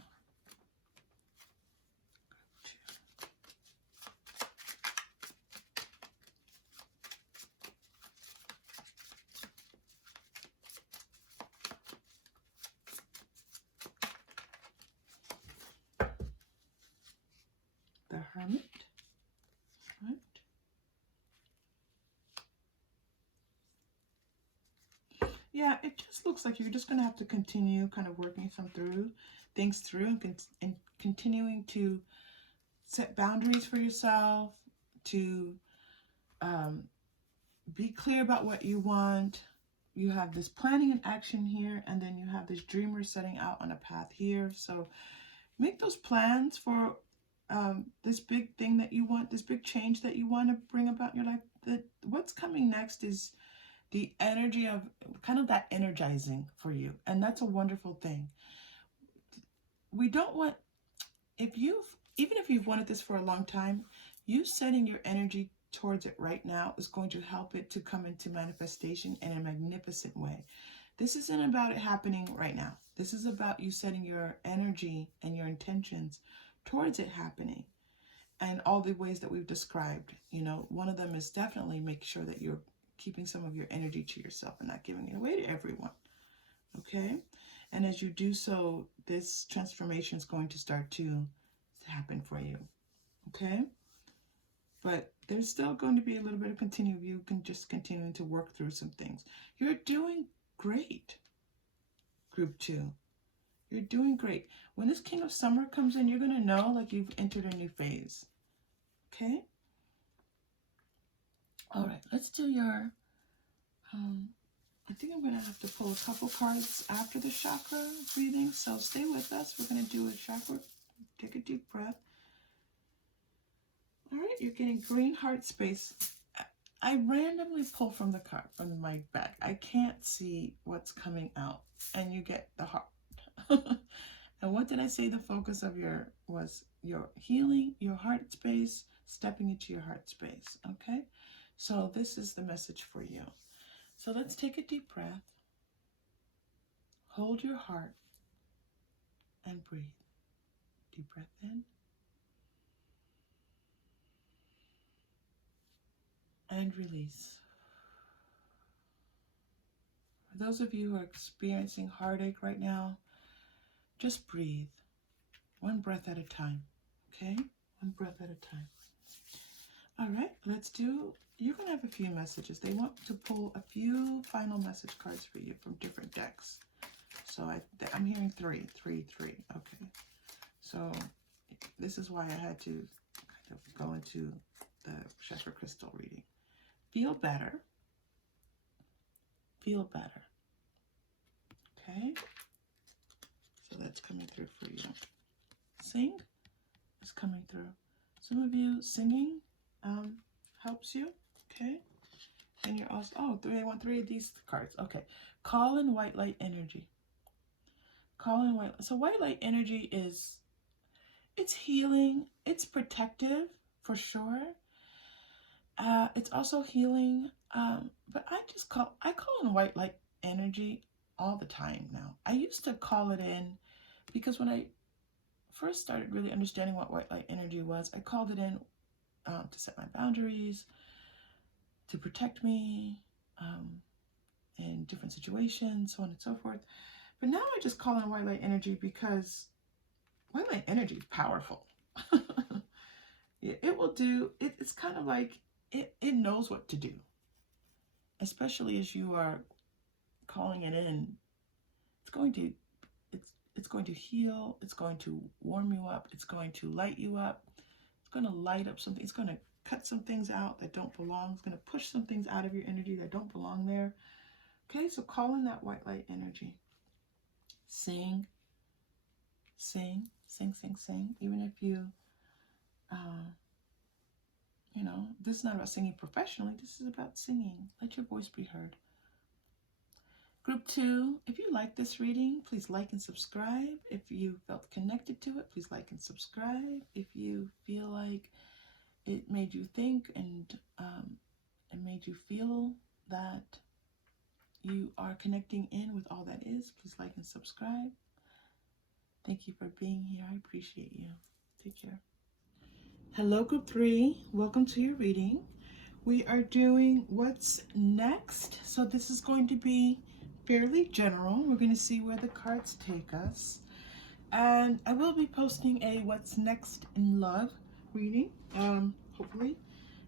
The Hermit. Right. Yeah, it just looks like you're just going to have to continue kind of working things through and continuing to set boundaries for yourself, to be clear about what you want. You have this planning and action here, and then you have this dreamer setting out on a path here. So make those plans for this big thing that you want, this big change that you want to bring about in your life. What's coming next is the energy of kind of that energizing for you. And that's a wonderful thing. We don't want, even if you've wanted this for a long time, you setting your energy towards it right now is going to help it to come into manifestation in a magnificent way. This isn't about it happening right now. This is about you setting your energy and your intentions towards it happening. And all the ways that we've described, one of them is definitely make sure that you're keeping some of your energy to yourself and not giving it away to everyone. Okay? And as you do so, this transformation is going to start to happen for you. Okay? But there's still going to be a little bit of you can just continuing to work through some things. You're doing great, group 2. You're doing great. When this King of Summer comes in, you're going to know like you've entered a new phase. Okay? All right, let's do your, I think I'm going to have to pull a couple cards after the chakra reading, so stay with us. We're going to do a chakra. Take a deep breath. All right, you're getting green heart space. I randomly pull from the card, from my bag. I can't see what's coming out, and you get the heart. And what did I say the focus of was your healing, your heart space, stepping into your heart space, okay? So this is the message for you. So let's take a deep breath. Hold your heart and breathe. Deep breath in. And release. For those of you who are experiencing heartache right now, just breathe. One breath at a time, okay? One breath at a time. All right, you're going to have a few messages. They want to pull a few final message cards for you from different decks. So I'm hearing three. Okay. So this is why I had to kind of go into the chakra crystal reading. Feel better. Feel better. Okay. So that's coming through for you. Sing is coming through. Some of you singing helps you. Okay. And you're also, I want 3 of these cards. Okay. Call in white light energy. Call in white. So white light energy it's healing. It's protective for sure. It's also healing. But I call in white light energy all the time now. I used to call it in because when I first started really understanding what white light energy was, I called it in to set my boundaries, to protect me in different situations, so on and so forth. But now I just call in white light energy because white light energy is powerful. It will do, it's kind of like, it knows what to do. Especially as you are calling it in, it's going to heal, it's going to warm you up, it's going to light you up, it's going to light up something, it's going to cut some things out that don't belong, it's going to push some things out of your energy that don't belong there. Okay, so call in that white light energy. Sing. Even if you, this is not about singing professionally, this is about singing. Let your voice be heard. Group 2, if you like this reading, please like and subscribe. If you felt connected to it, please like and subscribe. If you feel like it made you think and it made you feel that you are connecting in with all that is, please like and subscribe. Thank you for being here. I appreciate you. Take care. Hello, Group 3. Welcome to your reading. We are doing what's next. So this is going to be fairly general. We're going to see where the cards take us. And I will be posting a what's next in love reading, hopefully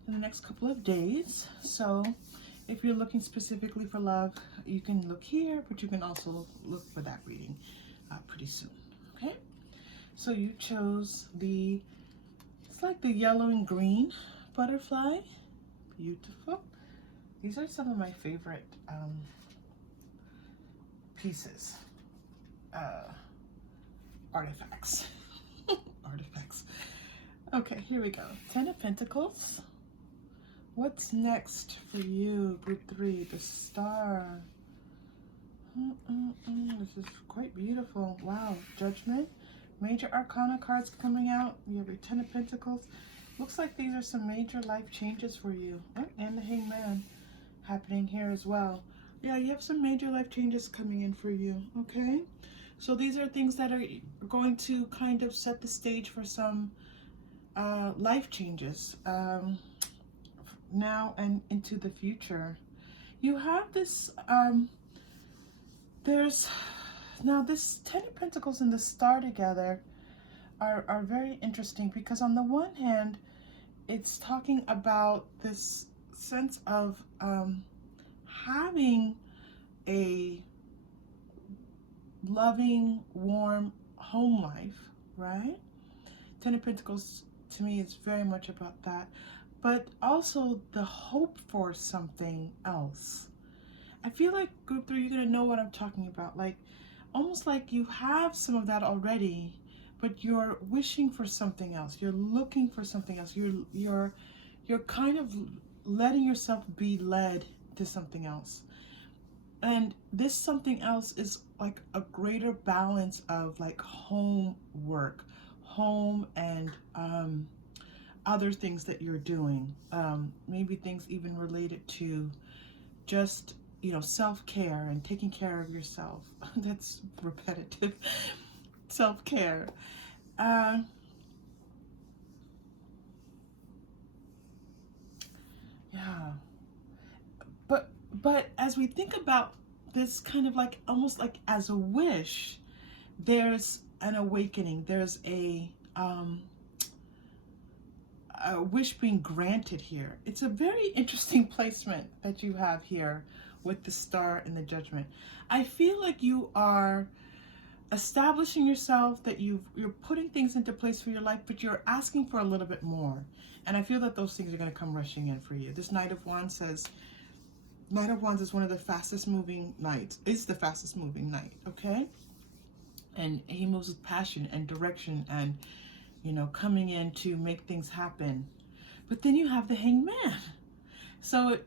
in the next couple of days. So if you're looking specifically for love, you can look here, but you can also look for that reading pretty soon. Okay, so you chose it's like the yellow and green butterfly. Beautiful. These are some of my favorite pieces, artifacts. Artifacts. Okay, here we go. 10 of Pentacles, What's next for you, group 3, the star? This is quite beautiful. Wow, Judgment. Major Arcana cards coming out. You have your 10 of Pentacles. Looks like these are some major life changes for you. Oh, and the Hangman happening here as well. Yeah, you have some major life changes coming in for you, okay? So these are things that are going to kind of set the stage for some life changes now and into the future. You have this, there's, now this 10 of Pentacles and the star together are very interesting, because on the one hand, it's talking about this sense of having a loving, warm home life, right? 10 of Pentacles to me is very much about that, but also the hope for something else. I feel like group 3, you're going to know what I'm talking about. Like, almost like you have some of that already, but you're wishing for something else. You're looking for something else. You're kind of letting yourself be led to something else. And this something else is like a greater balance of like home work, home and other things that you're doing. Maybe things even related to just, you know, self-care and taking care of yourself. That's repetitive. Self-care. Yeah. But as we think about this kind of like almost like as a wish, there's an awakening. There's a wish being granted here. It's a very interesting placement that you have here with the star and the Judgment. I feel like you are establishing yourself, that you're putting things into place for your life, but you're asking for a little bit more. And I feel that those things are going to come rushing in for you. This Knight of Wands says, Knight of Wands is one of the fastest moving knights, is the fastest moving knight, okay? And he moves with passion and direction and, you know, coming in to make things happen. But then you have the Hangman. So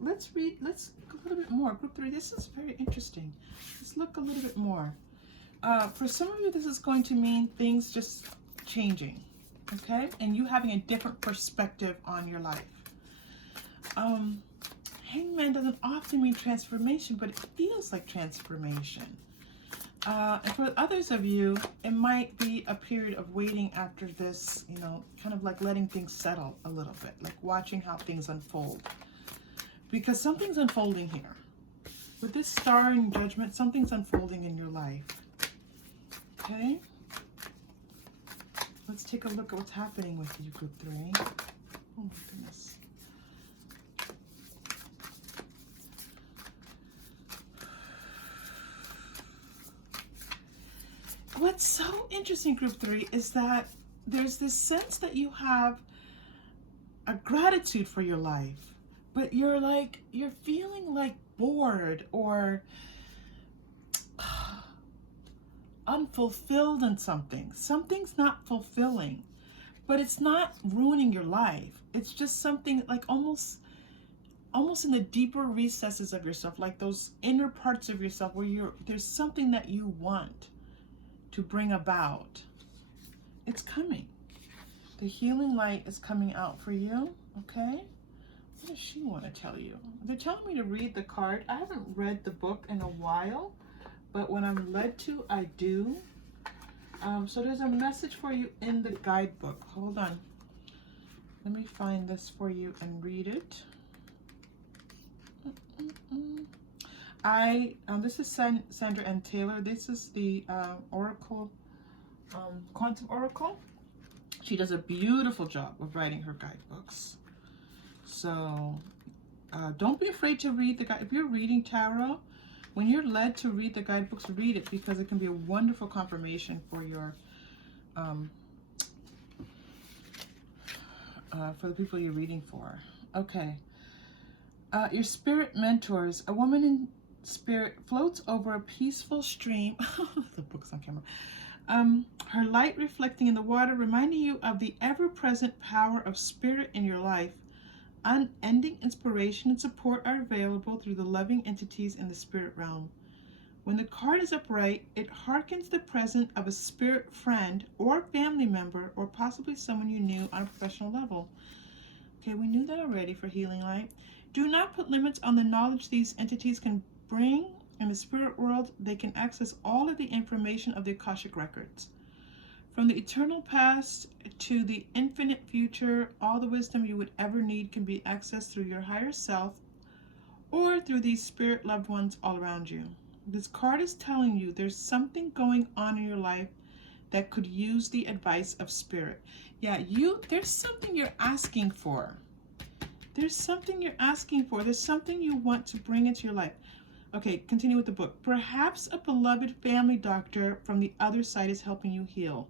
let's read, let's look a little bit more. Group 3, this is very interesting. Let's look a little bit more. For some of you, this is going to mean things just changing, okay? And you having a different perspective on your life. Hangman doesn't often mean transformation, but it feels like transformation. And for others of you, it might be a period of waiting after this, you know, kind of like letting things settle a little bit, like watching how things unfold. Because something's unfolding here. With this star and Judgment, something's unfolding in your life. Okay? Let's take a look at what's happening with you, group 3. Oh my goodness. What's so interesting, group 3, is that there's this sense that you have a gratitude for your life, but you're feeling like bored or unfulfilled in something. Something's not fulfilling, but it's not ruining your life. It's just something like almost in the deeper recesses of yourself, like those inner parts of yourself where there's something that you want to bring about. It's coming. The healing light is coming out for you, okay? What does she want to tell you? They're telling me to read the card. I haven't read the book in a while, but when I'm led to, I do. So there's a message for you in the guidebook. Hold on. Let me find this for you and read it. This is Sandra N. Taylor. This is the Oracle, Quantum Oracle. She does a beautiful job of writing her guidebooks. So don't be afraid to read the guide. If you're reading tarot, when you're led to read the guidebooks, read it, because it can be a wonderful confirmation for your for the people you're reading for. Okay. Your spirit mentors. A woman in spirit floats over a peaceful stream. The book's on camera. Her light reflecting in the water, reminding you of the ever-present power of spirit in your life. unending inspiration and support are available through the loving entities in the spirit realm. When the card is upright, it harkens the presence of a spirit friend or family member, or possibly someone you knew on a professional level. Okay, we knew that already for healing light. Do not put limits on the knowledge these entities can bring. In the spirit world, they can access all of the information of the Akashic records. From the eternal past to the infinite future, all the wisdom you would ever need can be accessed through your higher self or through these spirit loved ones all around you. This card is telling you there's something going on in your life that could use the advice of spirit. Yeah, there's something you're asking for. There's something you're asking for. There's something you want to bring into your life. Okay, continue with the book. Perhaps a beloved family doctor from the other side is helping you heal.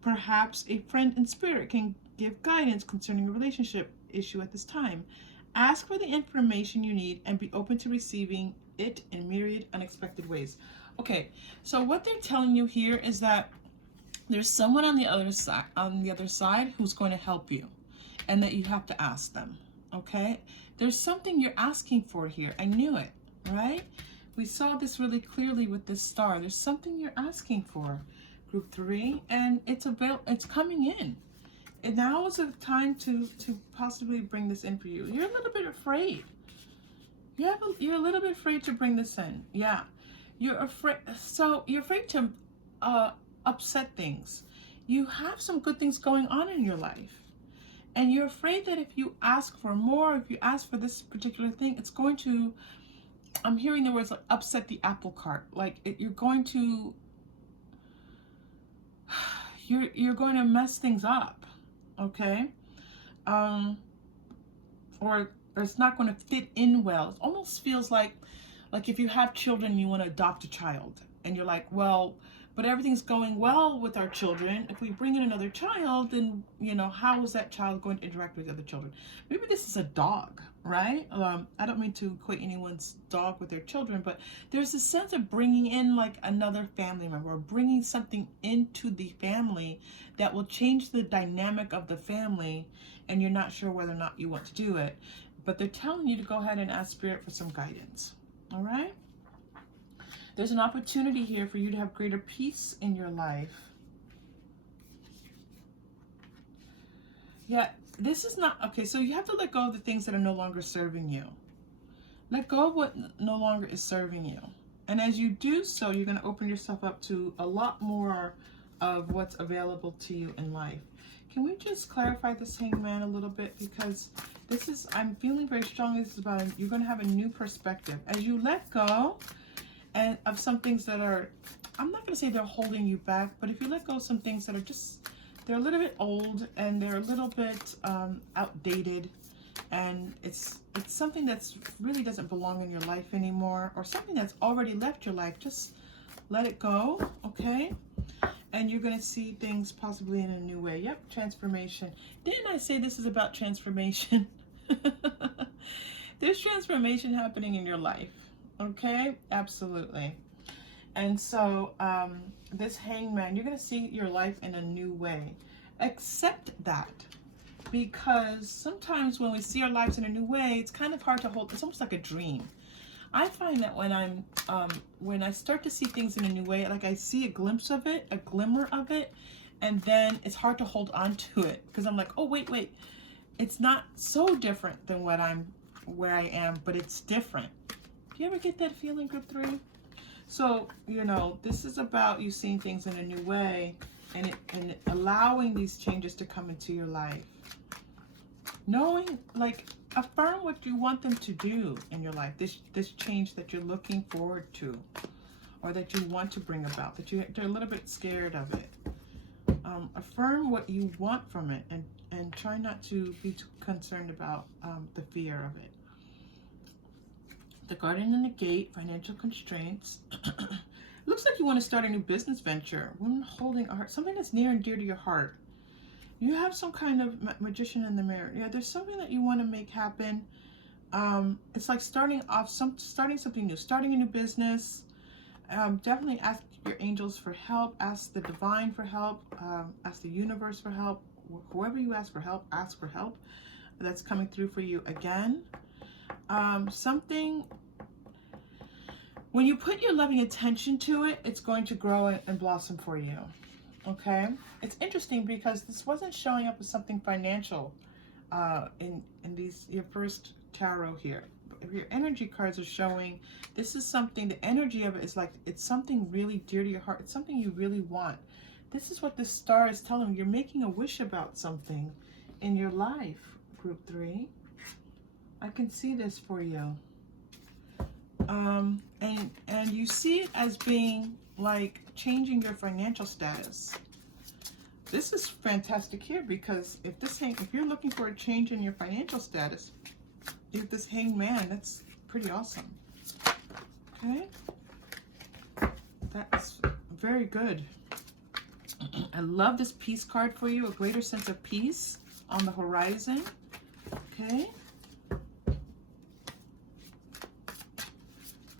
Perhaps a friend in spirit can give guidance concerning a relationship issue at this time. Ask for the information you need and be open to receiving it in myriad unexpected ways. Okay, so what they're telling you here is that there's someone on the other side who's going to help you, and that you have to ask them. Okay, there's something you're asking for here. I knew it, right? We saw this really clearly with this star. There's something you're asking for, group 3, and it's coming in. And now is the time to possibly bring this in for you. You're a little bit afraid. You're a little bit afraid to bring this in. Yeah, you're afraid. So you're afraid to upset things. You have some good things going on in your life, and you're afraid that if you ask for more, if you ask for this particular thing, it's going to. I'm hearing the words like upset the apple cart. Like you're going to. You're going to mess things up. Okay. Or it's not going to fit in well. It almost feels like if you have children, you want to adopt a child, and you're like, well, but everything's going well with our children. If we bring in another child, then how is that child going to interact with other children? Maybe this is a dog, right? I don't mean to equate anyone's dog with their children, but there's a sense of bringing in like another family member, or bringing something into the family that will change the dynamic of the family, and you're not sure whether or not you want to do it. But they're telling you to go ahead and ask Spirit for some guidance. All right? There's an opportunity here for you to have greater peace in your life. Yeah, this is not, okay, so you have to let go of the things that are no longer serving you. Let go of what no longer is serving you. And as you do so, you're going to open yourself up to a lot more of what's available to you in life. Can we just clarify this Hangman a little bit? Because this is, I'm feeling very strongly this is about, you're going to have a new perspective. As you let go and of some things that are, I'm not going to say they're holding you back, but if you let go of some things that are just, they're a little bit old and they're a little bit outdated, and it's something that's really doesn't belong in your life anymore, or something that's already left your life, just let it go, okay? And you're going to see things possibly in a new way. Yep, transformation. Didn't I say this is about transformation? There's transformation happening in your life, okay? Absolutely. And so this Hangman, you're going to see your life in a new way. Accept that, because sometimes when we see our lives in a new way, it's kind of hard to hold. It's almost like a dream. I find that when I start to see things in a new way, like I see a glimpse of it, a glimmer of it, and then it's hard to hold on to it, because I'm like, oh, wait, it's not so different than where I am, but it's different. Do you ever get that feeling, group 3? So, this is about you seeing things in a new way, and allowing these changes to come into your life. Knowing, like, affirm what you want them to do in your life. This change that you're looking forward to, or that you want to bring about, that you're a little bit scared of it. Affirm what you want from it, and try not to be too concerned about the fear of it. The Guardian and the Gate, financial constraints. Looks like you want to start a new business venture. Woman holding a heart, something that's near and dear to your heart. You have some kind of magician in the mirror. Yeah, there's something that you want to make happen. It's like starting something new, starting a new business. Definitely ask your angels for help. Ask the divine for help. Ask the universe for help. Whoever you ask for help, that's coming through for you again. Something, when you put your loving attention to it, it's going to grow and blossom for you. Okay? It's interesting because this wasn't showing up as something financial in these, your first tarot here. If your energy cards are showing, this is something, the energy of it is like, it's something really dear to your heart. It's something you really want. This is what the star is telling you. You're making a wish about something in your life, group 3. I can see this for you. And you see it as being like changing your financial status. This is fantastic here because if you're looking for a change in your financial status, if this Hanged Man, that's pretty awesome. Okay, that's very good. I love this peace card for you, a greater sense of peace on the horizon. Okay.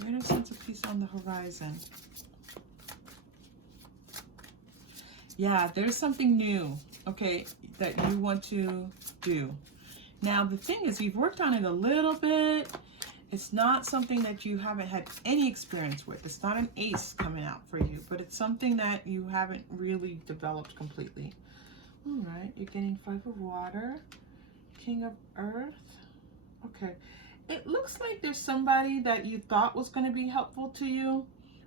Greater sense of peace on the horizon. Yeah, there's something new, okay, that you want to do. Now, the thing is, you've worked on it a little bit. It's not something that you haven't had any experience with. It's not an ace coming out for you, but it's something that you haven't really developed completely. All right, you're getting 5 of water, King of Earth. Okay, it looks like there's somebody that you thought was going to be helpful to you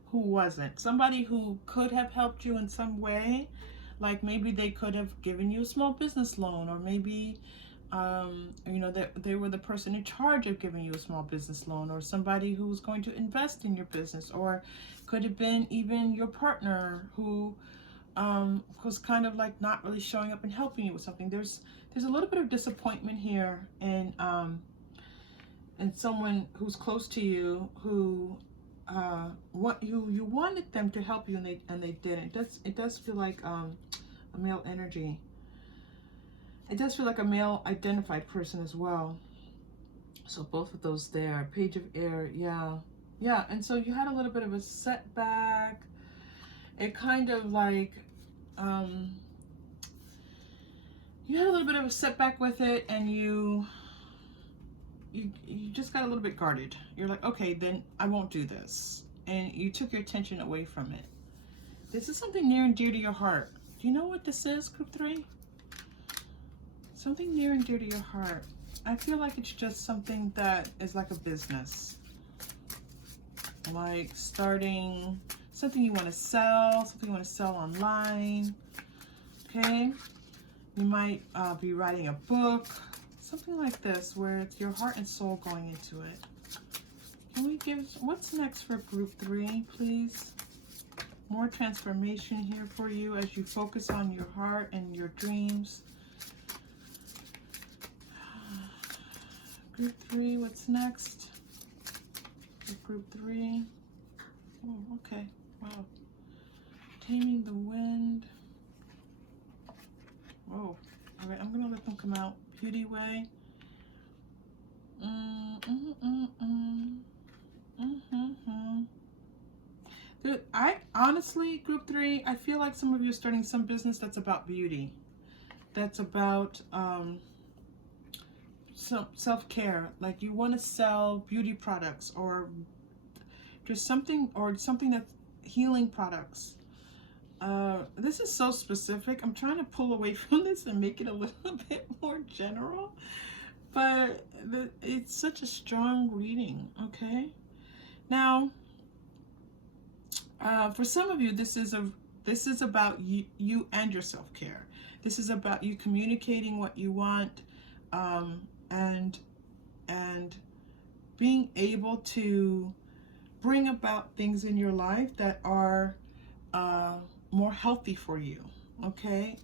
who wasn't. Somebody who could have helped you in some way, like maybe they could have given you a small business loan, or maybe you know, they were the person in charge of giving you a small business loan, or somebody who was going to invest in your business, or could have been even your partner who was kind of like not really showing up and helping you with something. There's a little bit of disappointment here, and someone who's close to you who you wanted them to help you and they didn't. It does feel like a male energy. It does feel like a male identified person as well. So both of those there. Page of Air, yeah. Yeah, and so you had a little bit of a setback. It kind of like, you had a little bit of a setback with it, and you just got a little bit guarded. You're like, okay, then I won't do this. And you took your attention away from it. This is something near and dear to your heart. Do you know what this is, group 3? Something near and dear to your heart. I feel like it's just something that is like a business. Like starting something you want to sell, something you want to sell online. Okay? You might be writing a book, something like this, where it's your heart and soul going into it. Can we give, what's next for group 3, please? More transformation here for you as you focus on your heart and your dreams. Group 3, what's next? For group 3. Oh, okay. Wow. Taming the Wind. Whoa. All right, I'm going to let them come out. Beauty Way. I honestly, group 3, I feel like some of you are starting some business that's about beauty. That's about some self-care. Like you want to sell beauty products, or just something, that's healing products. This is so specific. I'm trying to pull away from this and make it a little bit more general, but it's such a strong reading. Okay, now for some of you, this is about you and your self-care. This is about you communicating what you want, and being able to bring about things in your life that are more healthy for you. Okay,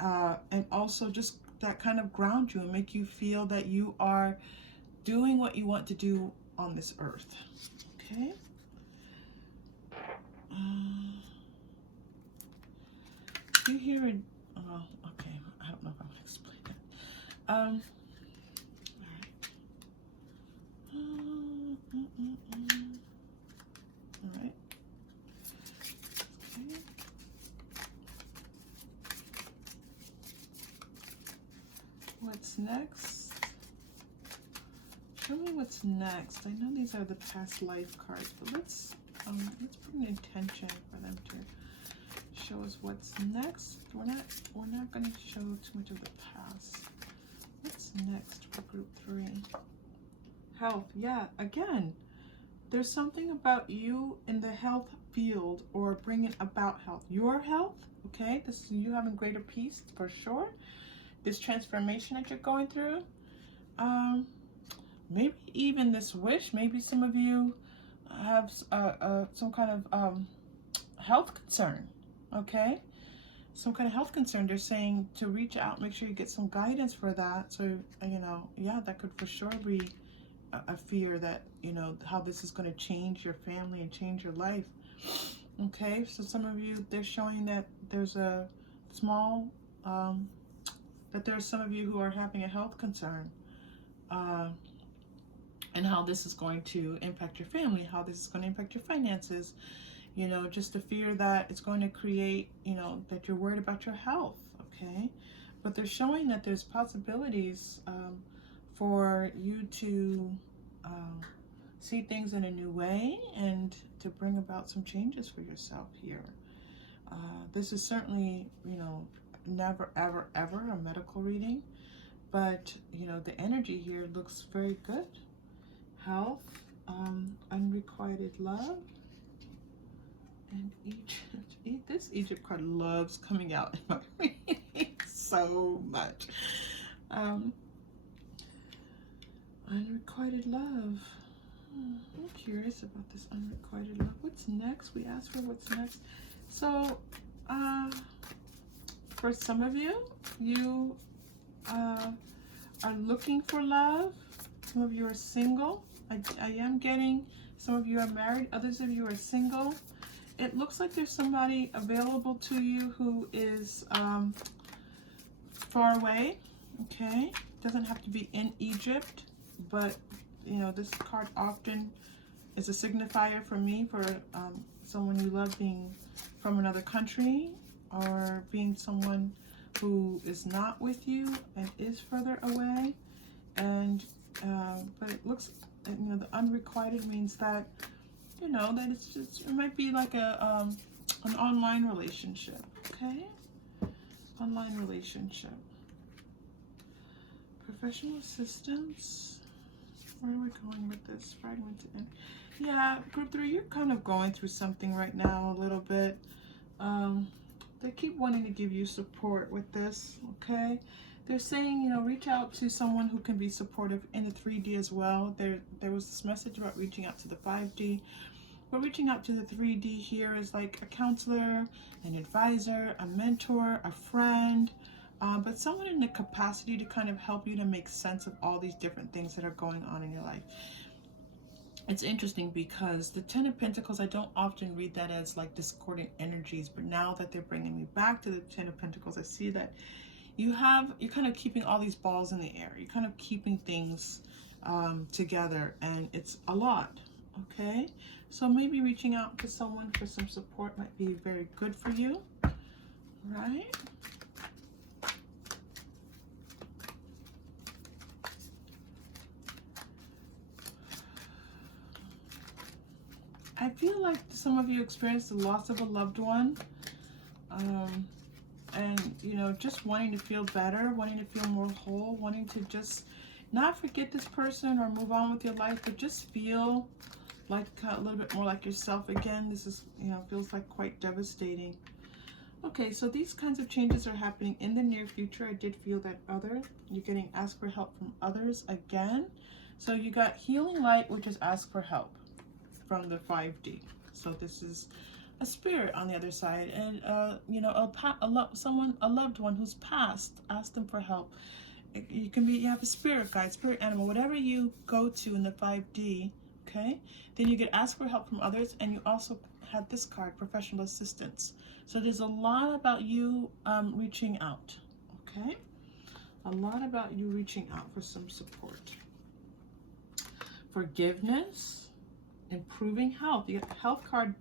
and also just that kind of ground you and make you feel that you are doing what you want to do on this earth. Okay. You hear it? Oh, okay. I don't know if I'm gonna explain that. All right. All right. Okay. What's next. Show me what's next. I know these are the past life cards, but let's put an intention for them to show us what's next. We're not going to show too much of the past. What's next for group 3? Health. Yeah, again, there's something about you in the health field or bringing about health. Your health, okay? This is you having greater peace for sure. This transformation that you're going through. Maybe even this wish. Maybe some of you have some kind of health concern, okay? Some kind of health concern. They're saying to reach out, make sure you get some guidance for that. So, you know, yeah, that could for sure be a fear that, you know, how this is going to change your family and change your life. Okay, so some of you, they're showing that there's a small, that there's some of you who are having a health concern. And how this is going to impact your family, how this is going to impact your finances, you know, just the fear that it's going to create, you know, that you're worried about your health, okay? But they're showing that there's possibilities for you to see things in a new way and to bring about some changes for yourself here. This is certainly, you know, never, ever, ever a medical reading, but, you know, the energy here looks very good. Health, unrequited love, and Egypt. This Egypt card loves coming out in my reading so much. Unrequited love. I'm curious about this unrequited love. What's next? We asked for what's next. So, for some of you, you are looking for love. Some of you are single. I am getting, some of you are married, others of you are single. It looks like there's somebody available to you who is far away, okay? Doesn't have to be in Egypt, but, you know, this card often is a signifier for me for someone you love being from another country or being someone who is not with you and is further away. And but it looks, you know, the unrequited means that, you know, that it's just, it might be like a an online relationship, okay? Online relationship. Professional assistance. Where are we going with this? Fragmented. Yeah, group 3, you're kind of going through something right now a little bit. They keep wanting to give you support with this, okay? They're saying, you know, reach out to someone who can be supportive in the 3D as well. There was this message about reaching out to the 5D. But reaching out to the 3D here is like a counselor, an advisor, a mentor, a friend, but someone in the capacity to kind of help you to make sense of all these different things that are going on in your life. It's interesting because the 10 of Pentacles, I don't often read that as like discordant energies, but now that they're bringing me back to the 10 of Pentacles, I see that you're kind of keeping all these balls in the air. You're kind of keeping things together, and it's a lot, okay? So maybe reaching out to someone for some support might be very good for you, right? I feel like some of you experienced the loss of a loved one, and, you know, just wanting to feel better, wanting to feel more whole, wanting to just not forget this person or move on with your life, but just feel like a little bit more like yourself again. This is, you know, feels like quite devastating. Okay, so these kinds of changes are happening in the near future. I did feel that you're getting asked for help from others again. So you got healing light, which is ask for help from the 5D. So this is a spirit on the other side, and you know, a loved one who's passed, ask them for help. You have a spirit guide, spirit animal, whatever you go to in the 5D, okay? Then you get asked for help from others, and you also had this card, professional assistance. So there's a lot about you reaching out, okay? A lot about you reaching out for some support. Forgiveness, improving health. You get the health card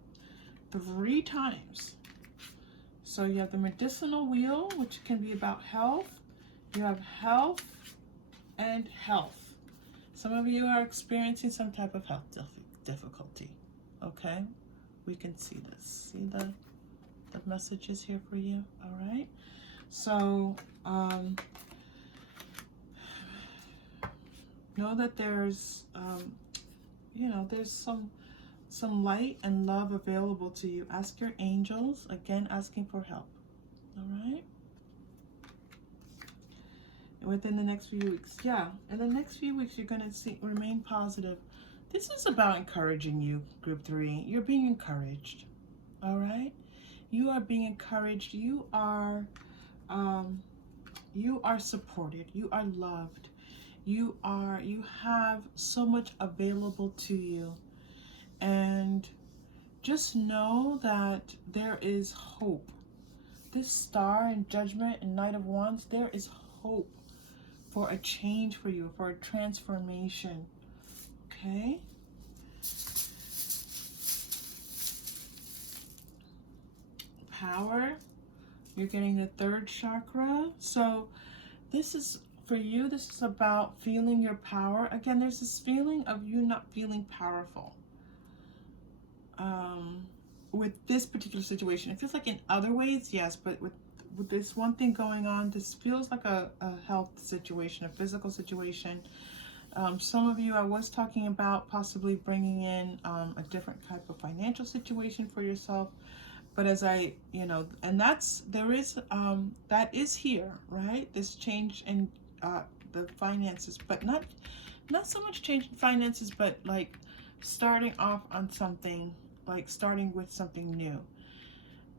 3 times. So you have the medicinal wheel, which can be about health. You have health, and health. Some of you are experiencing some type of health difficulty. Okay, we can see this. See the messages here for you. All right. So know that there's you know, there's some light and love available to you. Ask your angels, again, asking for help. All right. Within the next few weeks, yeah, in the next few weeks you're going to remain positive. This is about encouraging you, group 3. You're being encouraged. All right, you are being encouraged. You are supported. You are loved. You have so much available to you, and just know that there is hope. This star and Judgment and Knight of Wands, there is hope for a change for you, for a transformation. Okay? Power. You're getting the 3rd chakra. So this is, for you, this is about feeling your power. Again, there's this feeling of you not feeling powerful. With this particular situation. It feels like in other ways, yes, but with this one thing going on, this feels like a health situation, a physical situation. Some of you, I was talking about possibly bringing in a different type of financial situation for yourself. But as I, you know, and that is here, right? This change in the finances, but not so much change in finances, but like starting off on something, like starting with something new.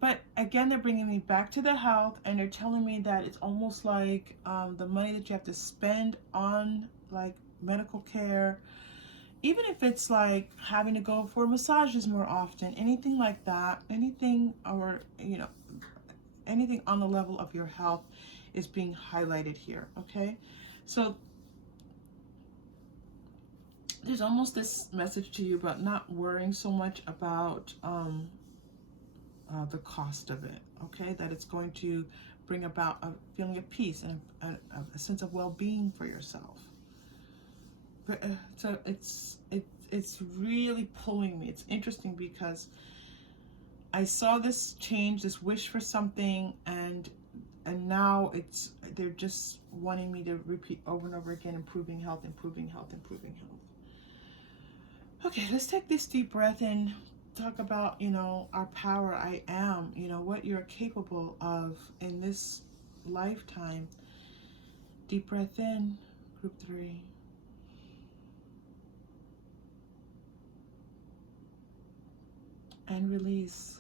But again, they're bringing me back to the health, and they're telling me that it's almost like the money that you have to spend on like medical care, even if it's like having to go for massages more often, anything like that, anything, or you know, anything on the level of your health is being highlighted here. Okay, so there's almost this message to you about not worrying so much about the cost of it. Okay, that it's going to bring about a feeling of peace and a sense of well-being for yourself. But, so it's really pulling me. It's interesting because I saw this change, this wish for something, and now they're just wanting me to repeat over and over again, improving health, improving health, improving health. Okay, let's take this deep breath and talk about, you know, our power. I am, you know, what you're capable of in this lifetime. Deep breath in, group 3. And release.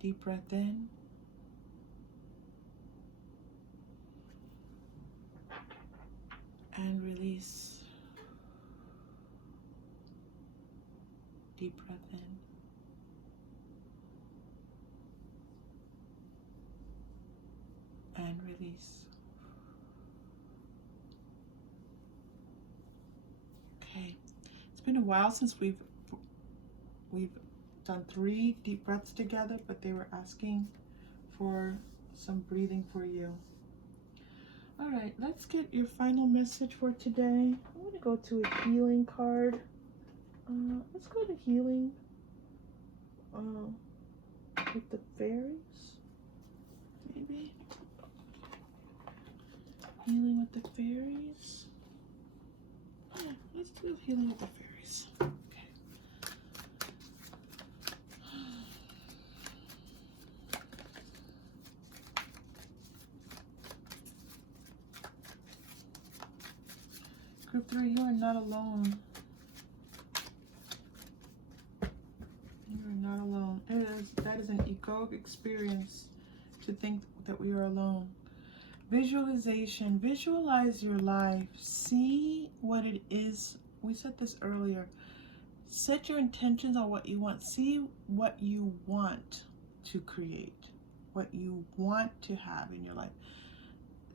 Deep breath in. And release. Deep breath in. And release. Okay. It's been a while since we've done 3 deep breaths together, but they were asking for some breathing for you. All right, let's get your final message for today. I'm going to go to a healing card. Let's go to healing with the fairies, maybe. Healing with the fairies. Yeah, let's do healing with the fairies. Okay. Group 3, you are not alone. You are not alone. That is an egoic experience to think that we are alone. Visualization. Visualize your life. See what it is. We said this earlier. Set your intentions on what you want. See what you want to create, what you want to have in your life.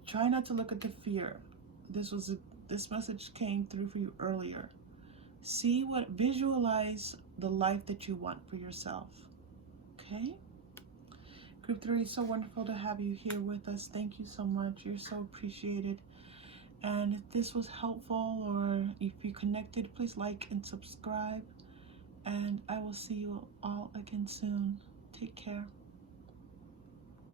Try not to look at the fear. This message came through for you earlier. Visualize the life that you want for yourself. Okay? Group 3, so wonderful to have you here with us. Thank you so much. You're so appreciated. And if this was helpful or if you connected, please like and subscribe. And I will see you all again soon. Take care.